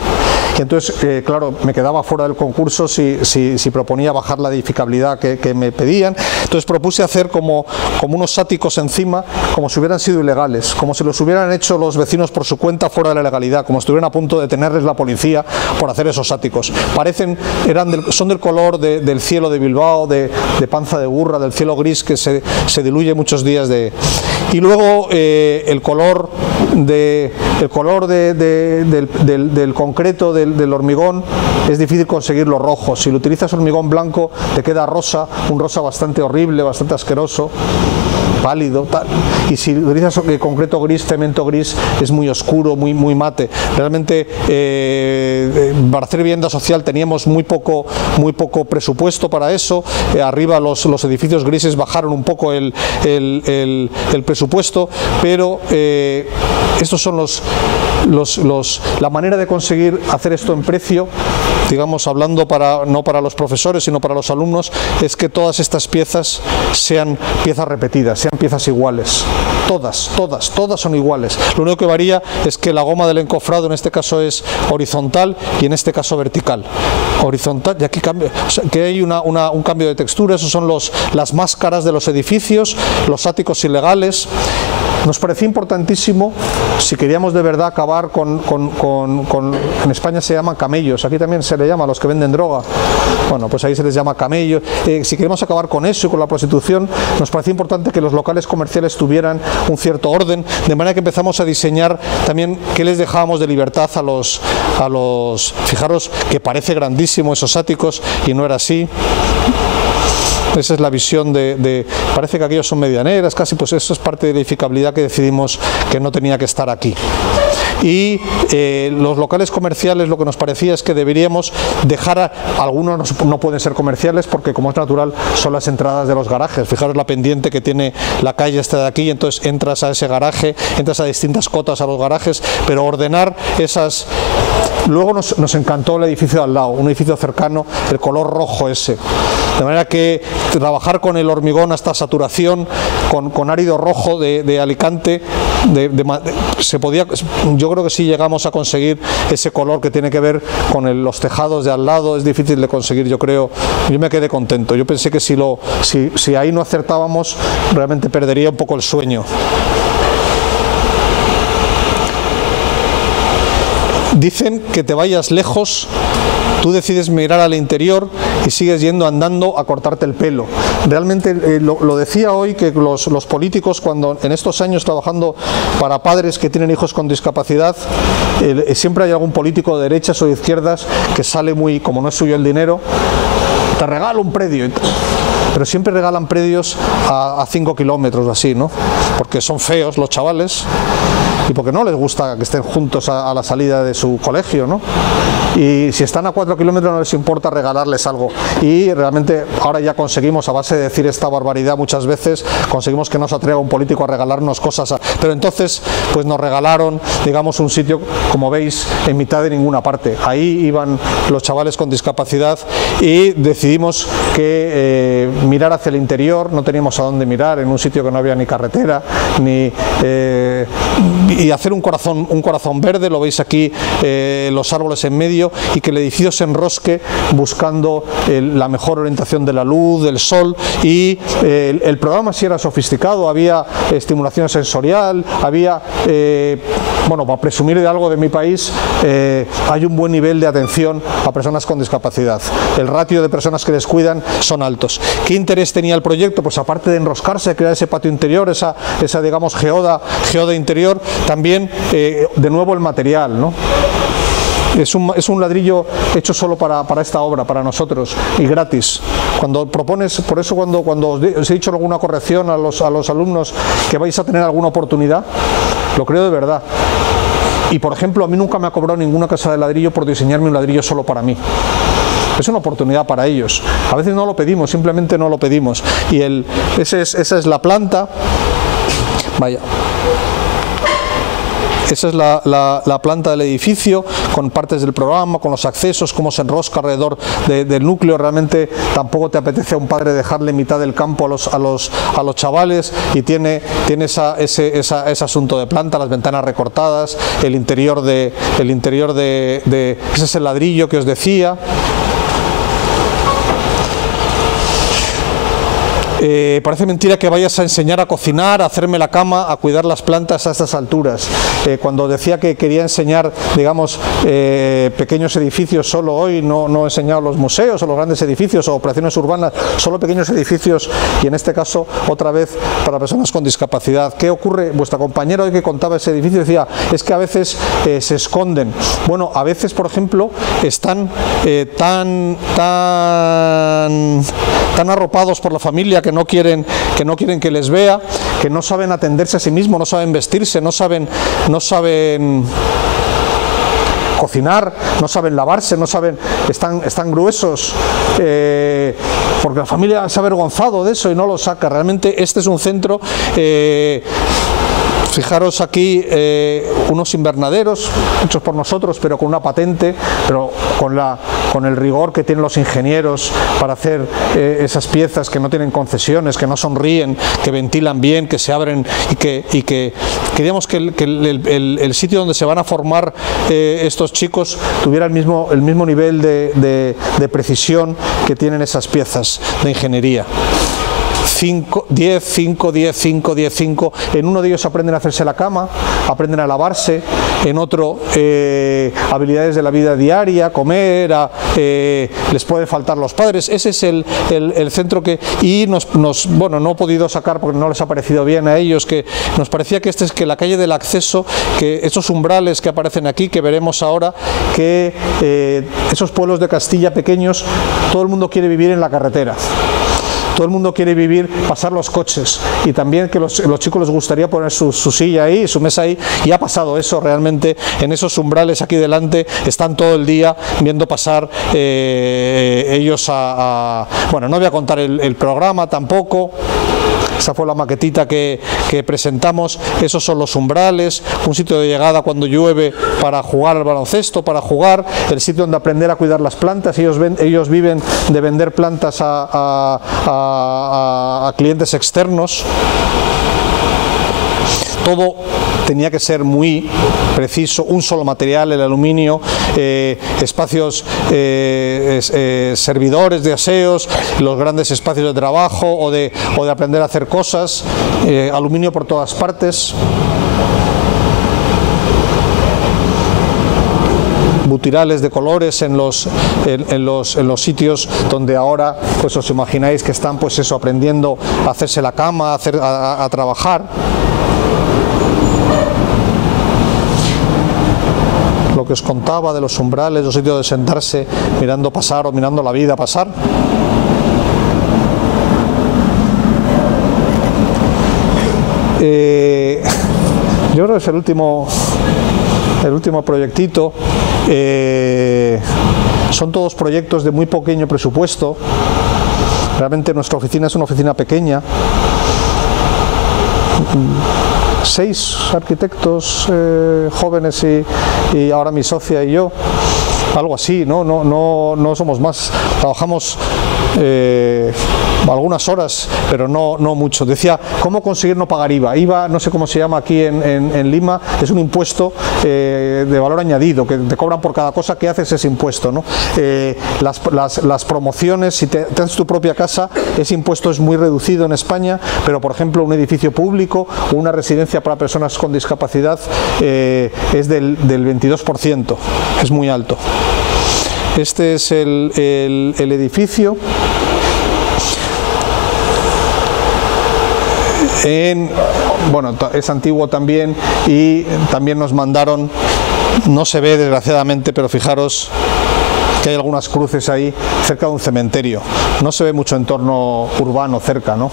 Y entonces, claro, me quedaba fuera del concurso si proponía bajar la edificabilidad que me pedían. Entonces propuse hacer como unos áticos encima, como si hubieran sido ilegales, como si los hubieran hecho los vecinos por su cuenta fuera de la legalidad, como si estuvieran a punto de detenerles la policía por hacer esos áticos. Son del color del cielo de Bilbao, de panza de burra, del cielo gris que se diluye muchos días y luego el color del concreto, del hormigón, es difícil conseguirlo rojo. Si lo utilizas hormigón blanco te queda rosa, un rosa bastante horrible, bastante asqueroso, pálido, tal. Y si utilizas concreto gris, cemento gris, es muy oscuro, muy mate. Realmente para hacer vivienda social teníamos muy poco presupuesto para eso. Arriba los edificios grises bajaron un poco el presupuesto, pero estos son la manera de conseguir hacer esto en precio, digamos, hablando no para los profesores sino para los alumnos, es que todas estas piezas sean piezas repetidas, sean piezas iguales, todas son iguales. Lo único que varía es que la goma del encofrado en este caso es horizontal y en este caso vertical. Horizontal, y aquí cambia, o sea, que hay un cambio de textura. Esos son las máscaras de los edificios, los áticos ilegales. Nos parecía importantísimo, si queríamos de verdad acabar en España se llaman camellos, aquí también se le llama a los que venden droga, bueno, pues ahí se les llama camellos, si queremos acabar con eso y con la prostitución, nos parecía importante que los locales comerciales tuvieran un cierto orden, de manera que empezamos a diseñar también qué les dejábamos de libertad a los fijaros que parece grandísimo esos áticos y no era así. Esa es la visión parece que aquellos son medianeras, casi, pues eso es parte de la edificabilidad que decidimos que no tenía que estar aquí. Y los locales comerciales, lo que nos parecía es que deberíamos dejar, algunos no pueden ser comerciales porque, como es natural, son las entradas de los garajes. Fijaros la pendiente que tiene la calle esta de aquí, entonces entras a ese garaje, entras a distintas cotas a los garajes, pero ordenar esas... Luego nos encantó el edificio de al lado, un edificio cercano, el color rojo ese. De manera que trabajar con el hormigón hasta saturación, con árido rojo de Alicante, se podía, yo creo que sí llegamos a conseguir ese color que tiene que ver con los tejados de al lado. Es difícil de conseguir, yo creo. Yo me quedé contento. Yo pensé que si ahí no acertábamos, realmente perdería un poco el sueño. Dicen que te vayas lejos, tú decides mirar al interior y sigues yendo andando a cortarte el pelo. Realmente lo decía hoy, que los políticos, cuando en estos años trabajando para padres que tienen hijos con discapacidad, siempre hay algún político de derechas o de izquierdas que sale muy, como no es suyo el dinero, te regalo un predio, pero siempre regalan predios a 5 kilómetros o así, ¿no? Porque son feos los chavales y porque no les gusta que estén juntos a la salida de su colegio, ¿no? Y si están a 4 kilómetros no les importa regalarles algo. Y realmente ahora ya conseguimos, a base de decir esta barbaridad muchas veces, conseguimos que no se atreva un político a regalarnos cosas. Pero entonces pues nos regalaron, digamos, un sitio, como veis, en mitad de ninguna parte. Ahí iban los chavales con discapacidad y decidimos que mirar hacia el interior, no teníamos a dónde mirar, en un sitio que no había ni carretera, y hacer un corazón verde, lo veis aquí, los árboles en medio, y que el edificio se enrosque buscando la mejor orientación de la luz, del sol. Y el programa sí era sofisticado, había estimulación sensorial, había, bueno, para presumir de algo de mi país, hay un buen nivel de atención a personas con discapacidad. El ratio de personas que descuidan son altos. ¿Qué interés tenía el proyecto? Pues aparte de enroscarse, crear ese patio interior, esa digamos geoda interior, también de nuevo el material, ¿no? Es un ladrillo hecho solo para esta obra, para nosotros, y gratis. Cuando propones, por eso cuando os he dicho alguna corrección a los alumnos que vais a tener alguna oportunidad, lo creo de verdad. Y por ejemplo, a mí nunca me ha cobrado ninguna casa de ladrillo por diseñarme un ladrillo solo para mí. Es una oportunidad para ellos. A veces no lo pedimos, simplemente no lo pedimos. Y esa es la planta. Vaya. Esa es la planta del edificio, con partes del programa, con los accesos, cómo se enrosca alrededor del núcleo. Realmente tampoco te apetece a un padre dejarle mitad del campo a los chavales, y tiene ese asunto de planta, las ventanas recortadas, el interior de ese es el ladrillo que os decía. Parece mentira que vayas a enseñar a cocinar, a hacerme la cama, a cuidar las plantas a estas alturas. Cuando decía que quería enseñar, digamos, pequeños edificios solo hoy, no he enseñado los museos o los grandes edificios o operaciones urbanas, solo pequeños edificios, y en este caso otra vez para personas con discapacidad. ¿Qué ocurre? Vuestra compañera hoy que contaba ese edificio decía, es que a veces se esconden. Bueno, a veces, por ejemplo, están tan arropados por la familia que no quieren que les vea, que no saben atenderse a sí mismos, no saben vestirse, no saben cocinar, no saben lavarse, están gruesos, porque la familia se ha avergonzado de eso y no lo saca. Realmente este es un centro. Fijaros aquí unos invernaderos hechos por nosotros, pero con una patente, pero con el rigor que tienen los ingenieros para hacer esas piezas que no tienen concesiones, que no sonríen, que ventilan bien, que se abren, y que queríamos que el sitio donde se van a formar estos chicos tuviera el mismo nivel de precisión que tienen esas piezas de ingeniería. 10, 5, 10, 5, 10, 5. En uno de ellos aprenden a hacerse la cama, aprenden a lavarse, en otro habilidades de la vida diaria, comer, les puede faltar los padres. Ese es el centro que... Y bueno, no he podido sacar porque no les ha parecido bien a ellos, que nos parecía que que la calle del acceso, que esos umbrales que aparecen aquí, que veremos ahora, que esos pueblos de Castilla pequeños, todo el mundo quiere vivir en la carretera. Todo el mundo quiere vivir, pasar los coches, y también que los chicos les gustaría poner su silla ahí, su mesa ahí, y ha pasado eso realmente. En esos umbrales aquí delante están todo el día viendo pasar ellos bueno, no voy a contar el programa tampoco. Esa fue la maquetita que presentamos. Esos son los umbrales, un sitio de llegada cuando llueve para jugar al baloncesto, para jugar, el sitio donde aprender a cuidar las plantas. Ellos viven de vender plantas a clientes externos. Todo tenía que ser muy preciso, un solo material, el aluminio, espacios, servidores de aseos, los grandes espacios de trabajo o de aprender a hacer cosas, aluminio por todas partes. Butirales de colores en los sitios donde ahora, pues os imagináis que están, pues eso, aprendiendo a hacerse la cama, a trabajar. Lo que os contaba de los umbrales, los sitios de sentarse mirando pasar o mirando la vida pasar. Yo creo que es el último proyectito. Son todos proyectos de muy pequeño presupuesto. Realmente nuestra oficina es una oficina pequeña. 6 arquitectos jóvenes y ahora mi socia y yo, algo así, no somos más, trabajamos algunas horas, pero no mucho. Decía, ¿cómo conseguir no pagar IVA? IVA, no sé cómo se llama aquí en Lima, es un impuesto de valor añadido, que te cobran por cada cosa que haces ese impuesto, ¿no? Las promociones, si te haces tu propia casa, ese impuesto es muy reducido en España, pero por ejemplo un edificio público o una residencia para personas con discapacidad es del 22%, es muy alto. Este es el edificio. Bueno, es antiguo también, y también nos mandaron, no se ve desgraciadamente, pero fijaros que hay algunas cruces ahí cerca de un cementerio. No se ve mucho entorno urbano cerca, ¿no?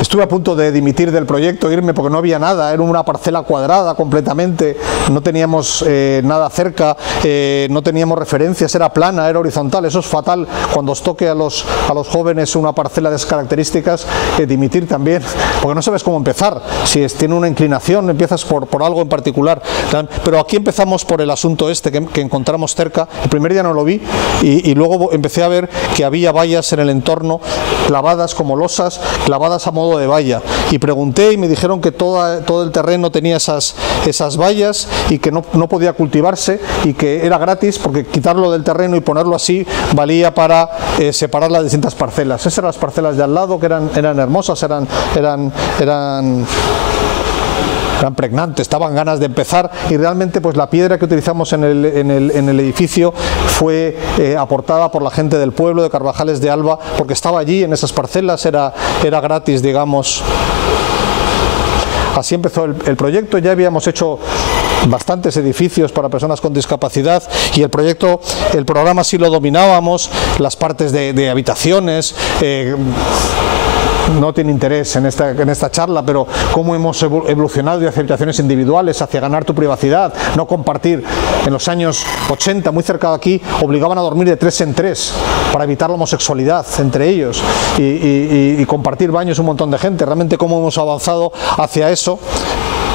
Estuve a punto de dimitir del proyecto, irme, porque no había nada, era una parcela cuadrada completamente, no teníamos nada cerca, no teníamos referencias, era plana, era horizontal. Eso es fatal cuando os toque a los jóvenes una parcela de esas características, dimitir también, porque no sabes cómo empezar. Si tiene una inclinación, empiezas por algo en particular. Pero aquí empezamos por el asunto este que encontramos cerca. El primer día no lo vi, y luego empecé a ver que había vallas en el entorno, clavadas como losas, clavadas a modo de valla, y pregunté y me dijeron que todo el terreno tenía esas vallas y que no podía cultivarse, y que era gratis porque quitarlo del terreno y ponerlo así valía para separar las distintas parcelas. Esas eran las parcelas de al lado, que eran hermosas, eran pregnantes, daban ganas de empezar, y realmente pues la piedra que utilizamos en el edificio fue aportada por la gente del pueblo de Carvajales de Alba, porque estaba allí en esas parcelas, era gratis, digamos. Así empezó el proyecto. Ya habíamos hecho bastantes edificios para personas con discapacidad, y el programa sí lo dominábamos, las partes de habitaciones. No tiene interés en esta charla, pero cómo hemos evolucionado de habitaciones individuales hacia ganar tu privacidad, no compartir. En los años 80, muy cerca de aquí, obligaban a dormir de 3 en 3 para evitar la homosexualidad entre ellos, y compartir baños un montón de gente. Realmente cómo hemos avanzado hacia eso.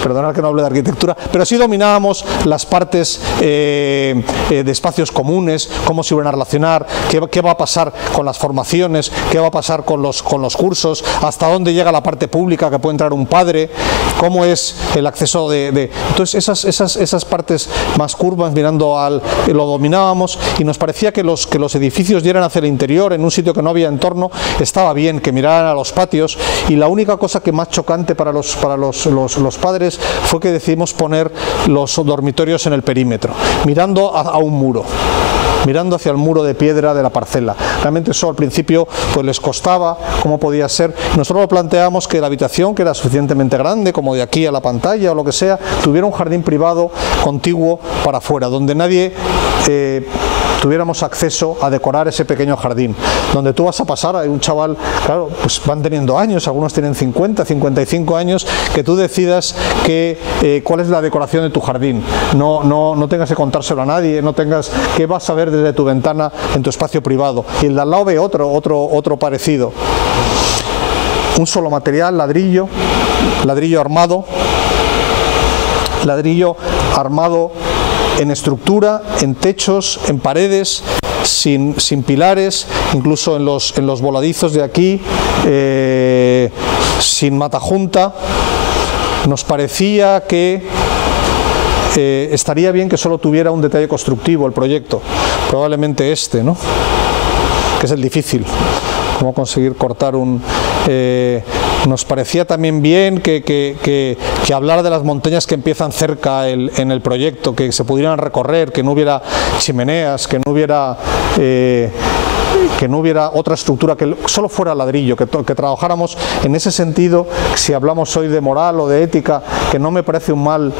perdonad que no hable de arquitectura, pero sí dominábamos las partes de espacios comunes, cómo se iban a relacionar, qué va a pasar con las formaciones, qué va a pasar con los cursos, hasta dónde llega la parte pública que puede entrar un padre, cómo es el acceso entonces esas partes más curvas mirando lo dominábamos, y nos parecía que los edificios dieran hacia el interior en un sitio que no había entorno, estaba bien, que miraran a los patios, y la única cosa que más chocante para los padres fue que decidimos poner los dormitorios en el perímetro, mirando a un muro, mirando hacia el muro de piedra de la parcela. Realmente eso al principio pues les costaba, cómo podía ser. Nosotros lo planteamos que la habitación, que era suficientemente grande, como de aquí a la pantalla o lo que sea, tuviera un jardín privado contiguo para afuera, donde nadie tuviéramos acceso a decorar ese pequeño jardín, donde tú vas a pasar, hay un chaval, claro, pues van teniendo años, algunos tienen 50, 55 años, que tú decidas cuál es la decoración de tu jardín, no tengas que contárselo a nadie, no tengas que vas a ver desde tu ventana en tu espacio privado, y el de al lado ve otro parecido. Un solo material, ladrillo armado en estructura, en techos, en paredes, sin pilares, incluso en los voladizos de aquí, sin matajunta. Nos parecía que estaría bien que solo tuviera un detalle constructivo el proyecto, probablemente ¿no? Que es el difícil, cómo conseguir cortar nos parecía también bien que hablar de las montañas que empiezan cerca en el proyecto, que se pudieran recorrer, que no hubiera chimeneas, que no hubiera otra estructura, que solo fuera ladrillo, que trabajáramos en ese sentido. Si hablamos hoy de moral o de ética, que no me parece un mal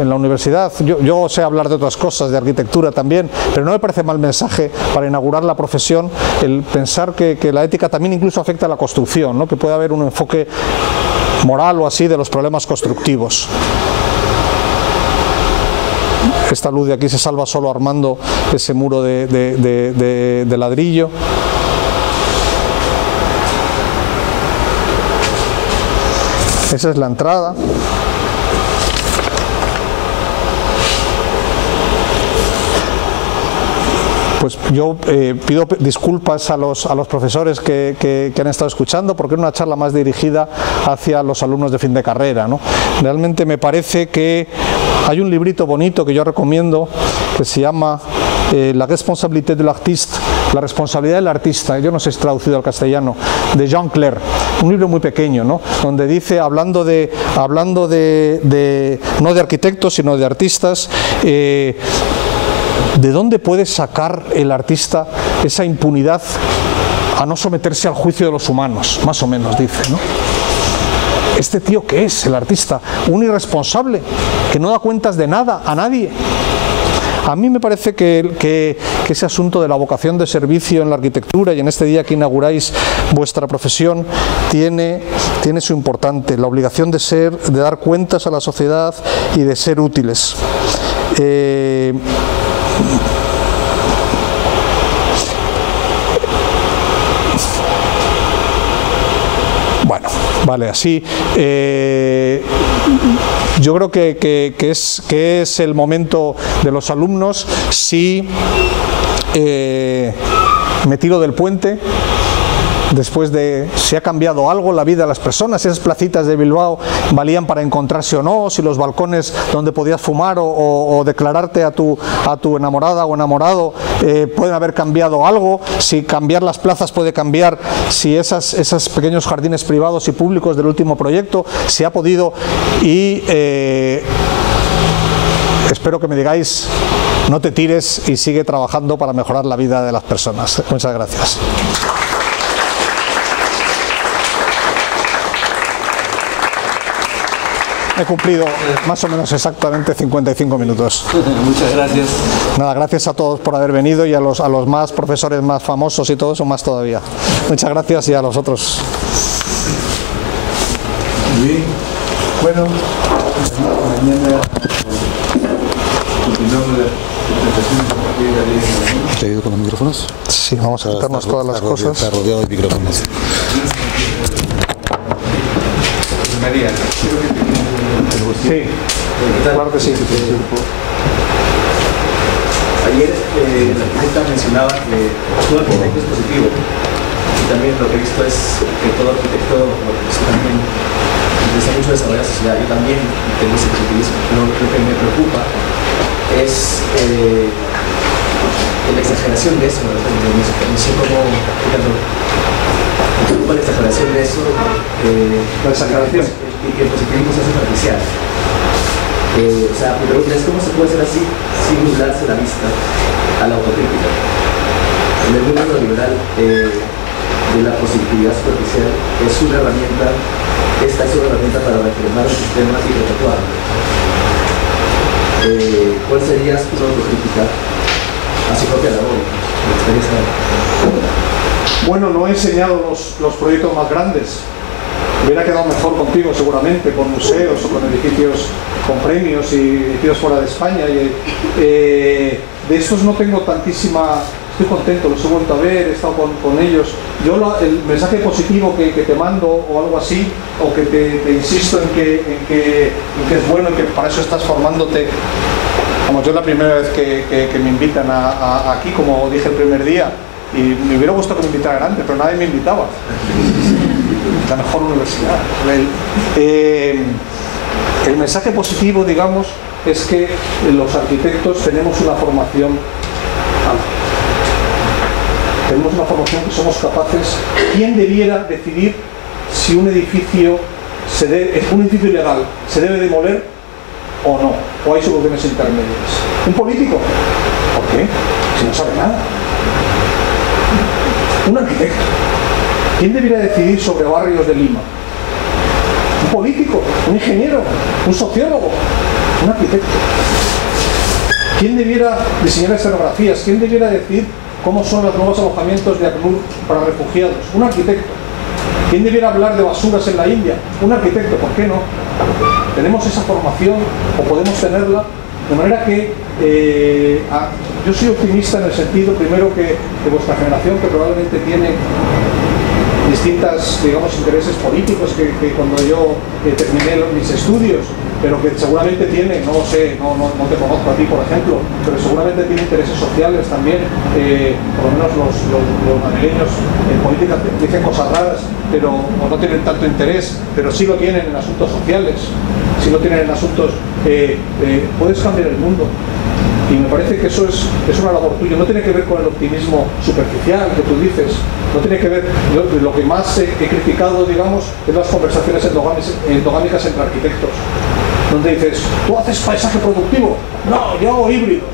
en la universidad, yo sé hablar de otras cosas, de arquitectura también, pero no me parece mal mensaje para inaugurar la profesión el pensar que la ética también incluso afecta a la construcción, ¿no? Que puede haber un enfoque moral o así de los problemas constructivos. Esta luz de aquí se salva solo armando ese muro de ladrillo. Esa es la entrada. Pues yo pido disculpas a los profesores que han estado escuchando, porque era una charla más dirigida hacia los alumnos de fin de carrera, ¿no? Realmente me parece que hay un librito bonito que yo recomiendo que se llama La responsabilité de l'artiste, la responsabilidad del artista, yo no sé si es traducido al castellano, de Jean Clair, un libro muy pequeño, ¿no? Donde dice, hablando de no de arquitectos sino de artistas, ¿de dónde puede sacar el artista esa impunidad a no someterse al juicio de los humanos? Más o menos dice, ¿no? ¿Este tío qué es, el artista? Un irresponsable que no da cuentas de nada a nadie. A mí me parece que ese asunto de la vocación de servicio en la arquitectura y en este día que inauguráis vuestra profesión tiene su importante, la obligación de dar cuentas a la sociedad y de ser útiles. Bueno, vale, así yo creo que es el momento de los alumnos. Si me tiro del puente, después de si ha cambiado algo la vida de las personas, si esas placitas de Bilbao valían para encontrarse o no, si los balcones donde podías fumar o declararte a tu enamorada o enamorado pueden haber cambiado algo, si cambiar las plazas puede cambiar, si esos pequeños jardines privados y públicos del último proyecto, si ha podido, y espero que me digáis, no te tires y sigue trabajando para mejorar la vida de las personas. Muchas gracias. He cumplido más o menos exactamente 55 minutos. Muchas gracias. Nada, gracias a todos por haber venido y a los más profesores más famosos y todo eso más todavía. Muchas gracias y a los otros. Muy bien. Bueno, mañana continuamos la presentación a partir de las 10. ¿Te he ido con los micrófonos? Sí, vamos a quitarnos todas las cosas. Está rodeado de micrófonos. María, creo que Sí, claro que sí. Ayer la arquitecta mencionaba que todo arquitecto es positivo. Y también lo que he visto es que todo arquitecto, también desea mucho desarrollar la sociedad. Yo también tengo ese positivismo, pero lo que me preocupa es la exageración de eso. No sé cómo explicarlo. Me preocupa la exageración de eso. La exageración. Y que el positivismo se hace artificial. O sea, mi pregunta es cómo se puede hacer así sin nublarse la vista a la autocrítica. En el mundo neoliberal de la positividad superficial es una herramienta, esta es una herramienta para reformar el sistema y perpetuarlo. ¿Cuál sería su autocrítica a su propia labor? Me gustaría saber. Bueno, no he enseñado los proyectos más grandes. Hubiera quedado mejor contigo seguramente, con museos o con edificios con premios y edificios fuera de España. De estos no tengo tantísima... Estoy contento, los he vuelto a ver, he estado con ellos. Yo el mensaje positivo que te mando o algo así, o que te insisto en que es bueno, en que para eso estás formándote. Como yo es la primera vez que me invitan aquí, como dije el primer día, y me hubiera gustado que me invitaran antes, pero nadie me invitaba. La mejor universidad. El mensaje positivo, digamos, es que los arquitectos tenemos una formación alta. Tenemos una formación que somos capaces. ¿Quién debiera decidir si un edificio ilegal se debe demoler o no? ¿O hay soluciones intermedias? ¿Un político? ¿Por qué? Si no sabe nada. Un arquitecto. ¿Quién debería decidir sobre barrios de Lima? ¿Un político? ¿Un ingeniero? ¿Un sociólogo? ¿Un arquitecto? ¿Quién debiera diseñar escenografías? ¿Quién debiera decir cómo son los nuevos alojamientos de ACNUR para refugiados? Un arquitecto. ¿Quién debiera hablar de basuras en la India? Un arquitecto. ¿Por qué no? ¿Tenemos esa formación o podemos tenerla? De manera que yo soy optimista en el sentido, primero, que vuestra generación, que probablemente tiene distintas, digamos, intereses políticos que cuando yo terminé mis estudios, pero que seguramente tiene, no sé, no te conozco a ti, por ejemplo, pero seguramente tiene intereses sociales también. Por lo menos los madrileños en política dicen cosas raras, pero no tienen tanto interés, pero sí lo tienen en asuntos sociales, sí lo tienen en asuntos. Puedes cambiar el mundo. Y me parece que eso es una labor tuya. No tiene que ver con el optimismo superficial que tú dices. No tiene que ver. Lo que más he criticado, digamos, es las conversaciones endogámicas entre arquitectos. Donde dices, ¿tú haces paisaje productivo? No, yo hago híbridos.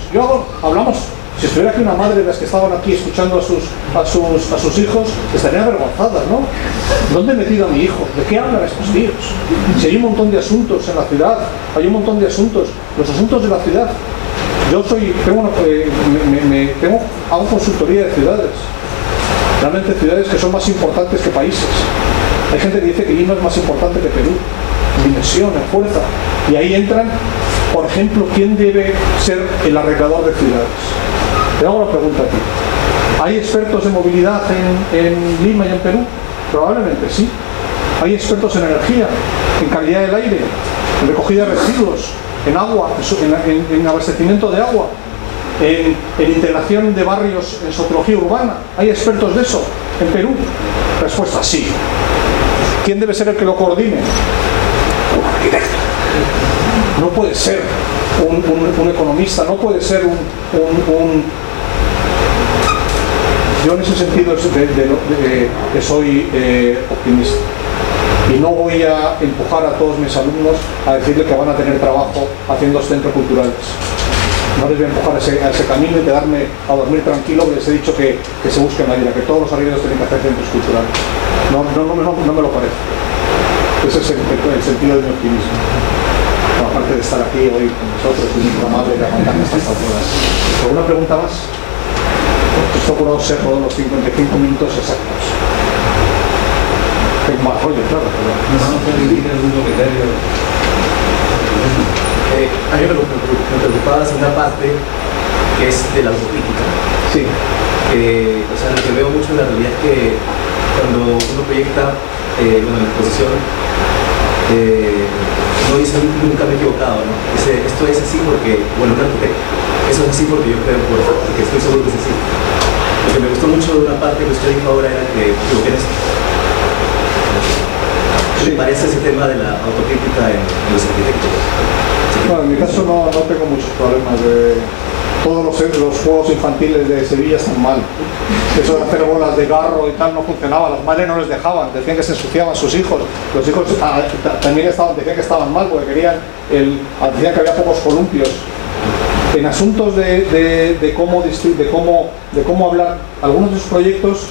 Hablamos. Si estuviera aquí una madre de las que estaban aquí escuchando a sus hijos, estarían avergonzadas, ¿no? ¿Dónde he metido a mi hijo? ¿De qué hablan estos tíos? Si hay un montón de asuntos en la ciudad, hay un montón de asuntos. Los asuntos de la ciudad. Yo hago consultoría de ciudades, realmente ciudades que son más importantes que países. Hay gente que dice que Lima es más importante que Perú, en dimensión, en fuerza, y ahí entran, por ejemplo, ¿quién debe ser el arreglador de ciudades? Te hago una pregunta a ti. ¿Hay expertos de movilidad en Lima y en Perú? Probablemente sí. ¿Hay expertos en energía, en calidad del aire, en recogida de residuos, en agua, en abastecimiento de agua, en integración de barrios en sociología urbana? ¿Hay expertos de eso en Perú? Respuesta, sí. ¿Quién debe ser el que lo coordine? Un arquitecto. No puede ser un economista, no puede ser Yo en ese sentido soy optimista. Y no voy a empujar a todos mis alumnos a decirles que van a tener trabajo haciendo centros culturales. No les voy a empujar a ese camino y quedarme a dormir tranquilo, que les he dicho que se busquen la vida, que todos los arrieros tienen que hacer centros culturales. No me lo parece. Ese es el sentido de mi optimismo. Bueno, aparte de estar aquí hoy con nosotros, es muy amable de aguantarme estas alturas. ¿Alguna pregunta más? Esto ha procurado ser todos los 55 minutos exactos. Tengo más rollo, claro, pero... No permitir algún comentario. A mí me preocupaba la segunda parte, que es de la autocrítica. Sí. O sea, lo que veo mucho en la realidad es que cuando uno proyecta, en la exposición, no no dice nunca me he equivocado, ¿no? Dice, esto es así porque, bueno, un arquitecto, eso es así porque yo creo, porque estoy seguro que es así. Lo que me gustó mucho de una parte que usted dijo ahora era que equivoqué en esto. ¿Qué le parece ese tema de la autocrítica en los arquitectos? No, en mi caso no tengo muchos problemas. Todos los juegos infantiles de Sevilla están mal. Eso de hacer bolas de garro y tal no funcionaba. Los madres no les dejaban, decían que se ensuciaban sus hijos. Los hijos también decían que estaban mal porque decían que había pocos columpios. En asuntos de cómo hablar, algunos de esos proyectos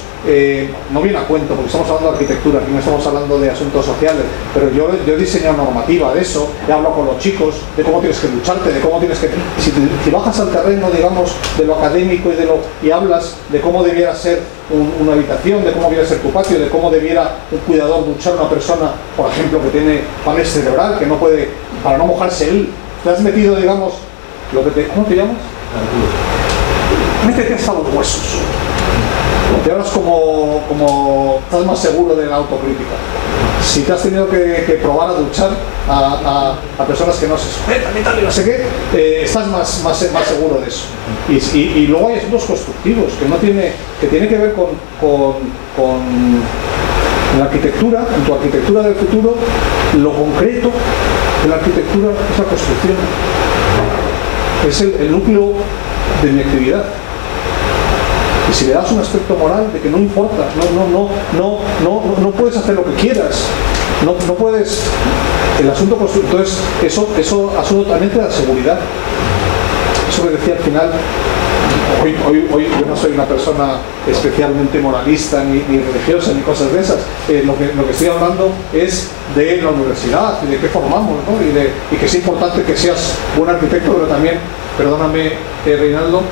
no vienen a cuento porque estamos hablando de arquitectura, aquí no estamos hablando de asuntos sociales, pero yo he diseñado normativa de eso, he hablado con los chicos de cómo tienes que ducharte, de cómo tienes que... Si bajas al terreno, digamos, de lo académico y hablas de cómo debiera ser una habitación, de cómo debiera ser tu patio, de cómo debiera un cuidador duchar a una persona, por ejemplo, que tiene parálisis cerebral, que no puede, para no mojarse él, te has metido, digamos, ¿cómo te llamas? Métete hasta los huesos. Te hablas como estás más seguro de la autocrítica. Si te has tenido que probar a duchar a personas que no se sujetan y tal, y no sé qué, estás más seguro de eso. Y luego hay asuntos constructivos que tiene que ver con la arquitectura, en tu arquitectura del futuro, lo concreto de la arquitectura es la construcción. Es el núcleo de mi actividad. Y si le das un aspecto moral de que no importa, no puedes hacer lo que quieras, no puedes, el asunto constructivo, entonces eso absolutamente la seguridad. Eso que decía al final, hoy yo no soy una persona especialmente moralista ni religiosa ni cosas de esas. Lo que estoy hablando es de la universidad y de qué formamos, ¿no? y que es importante que seas buen arquitecto, pero también, perdóname, Reinaldo,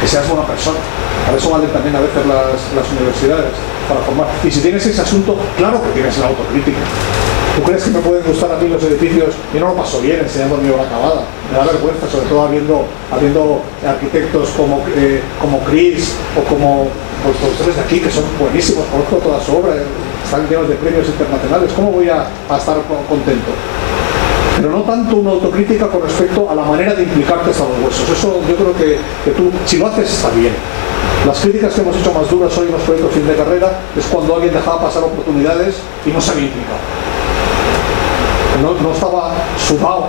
que seas buena persona. Para eso valen también a veces las universidades, para formar. Y si tienes ese asunto, claro que tienes la autocrítica. ¿Tú crees que me pueden gustar a mí los edificios? Yo no lo paso bien enseñando mi obra acabada. Me da vergüenza, sobre todo habiendo arquitectos como Chris o como los profesores de aquí, que son buenísimos, conozco toda su obra, están llenos de premios internacionales. ¿Cómo voy a estar contento? Pero no tanto una autocrítica con respecto a la manera de implicarte hasta los huesos. Eso yo creo que tú, si lo haces, está bien. Las críticas que hemos hecho más duras hoy en los proyectos fin de carrera es cuando alguien dejaba pasar oportunidades y no se había implicado. No estaba sudado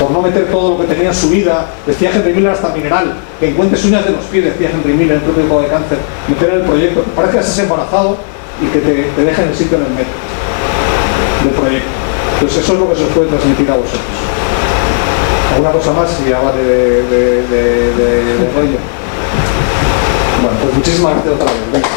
por no meter todo lo que tenía en su vida. Decía Henry Miller hasta mineral, que encuentres uñas de los pies, decía Henry Miller, el propio de cáncer, meter en el proyecto. Parece que estás embarazado y que te dejen el sitio en el medio del proyecto. Entonces eso es lo que se os puede transmitir a vosotros. ¿Alguna cosa más? Y ya vale de rollo. Bueno, pues muchísimas gracias otra vez. Venga.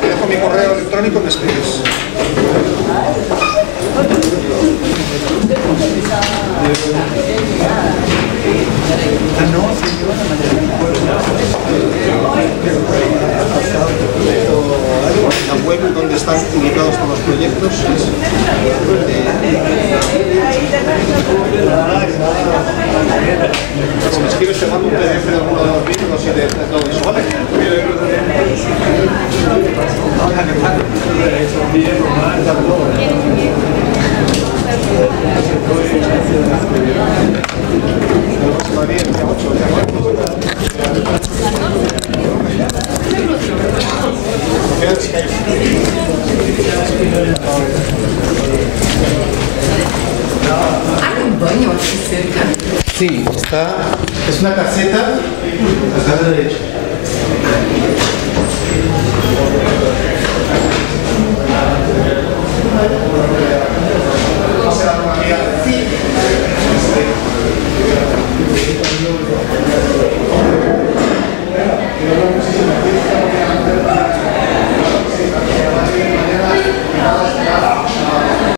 Te dejo mi correo electrónico, me escribes. La web donde están publicados todos los proyectos. Si me escribes, te mando un PDF de alguno de los vídeos y de todo eso, ¿vale? ¿Hay un baño aquí cerca? Sí, es una caseta, acá a la derecha.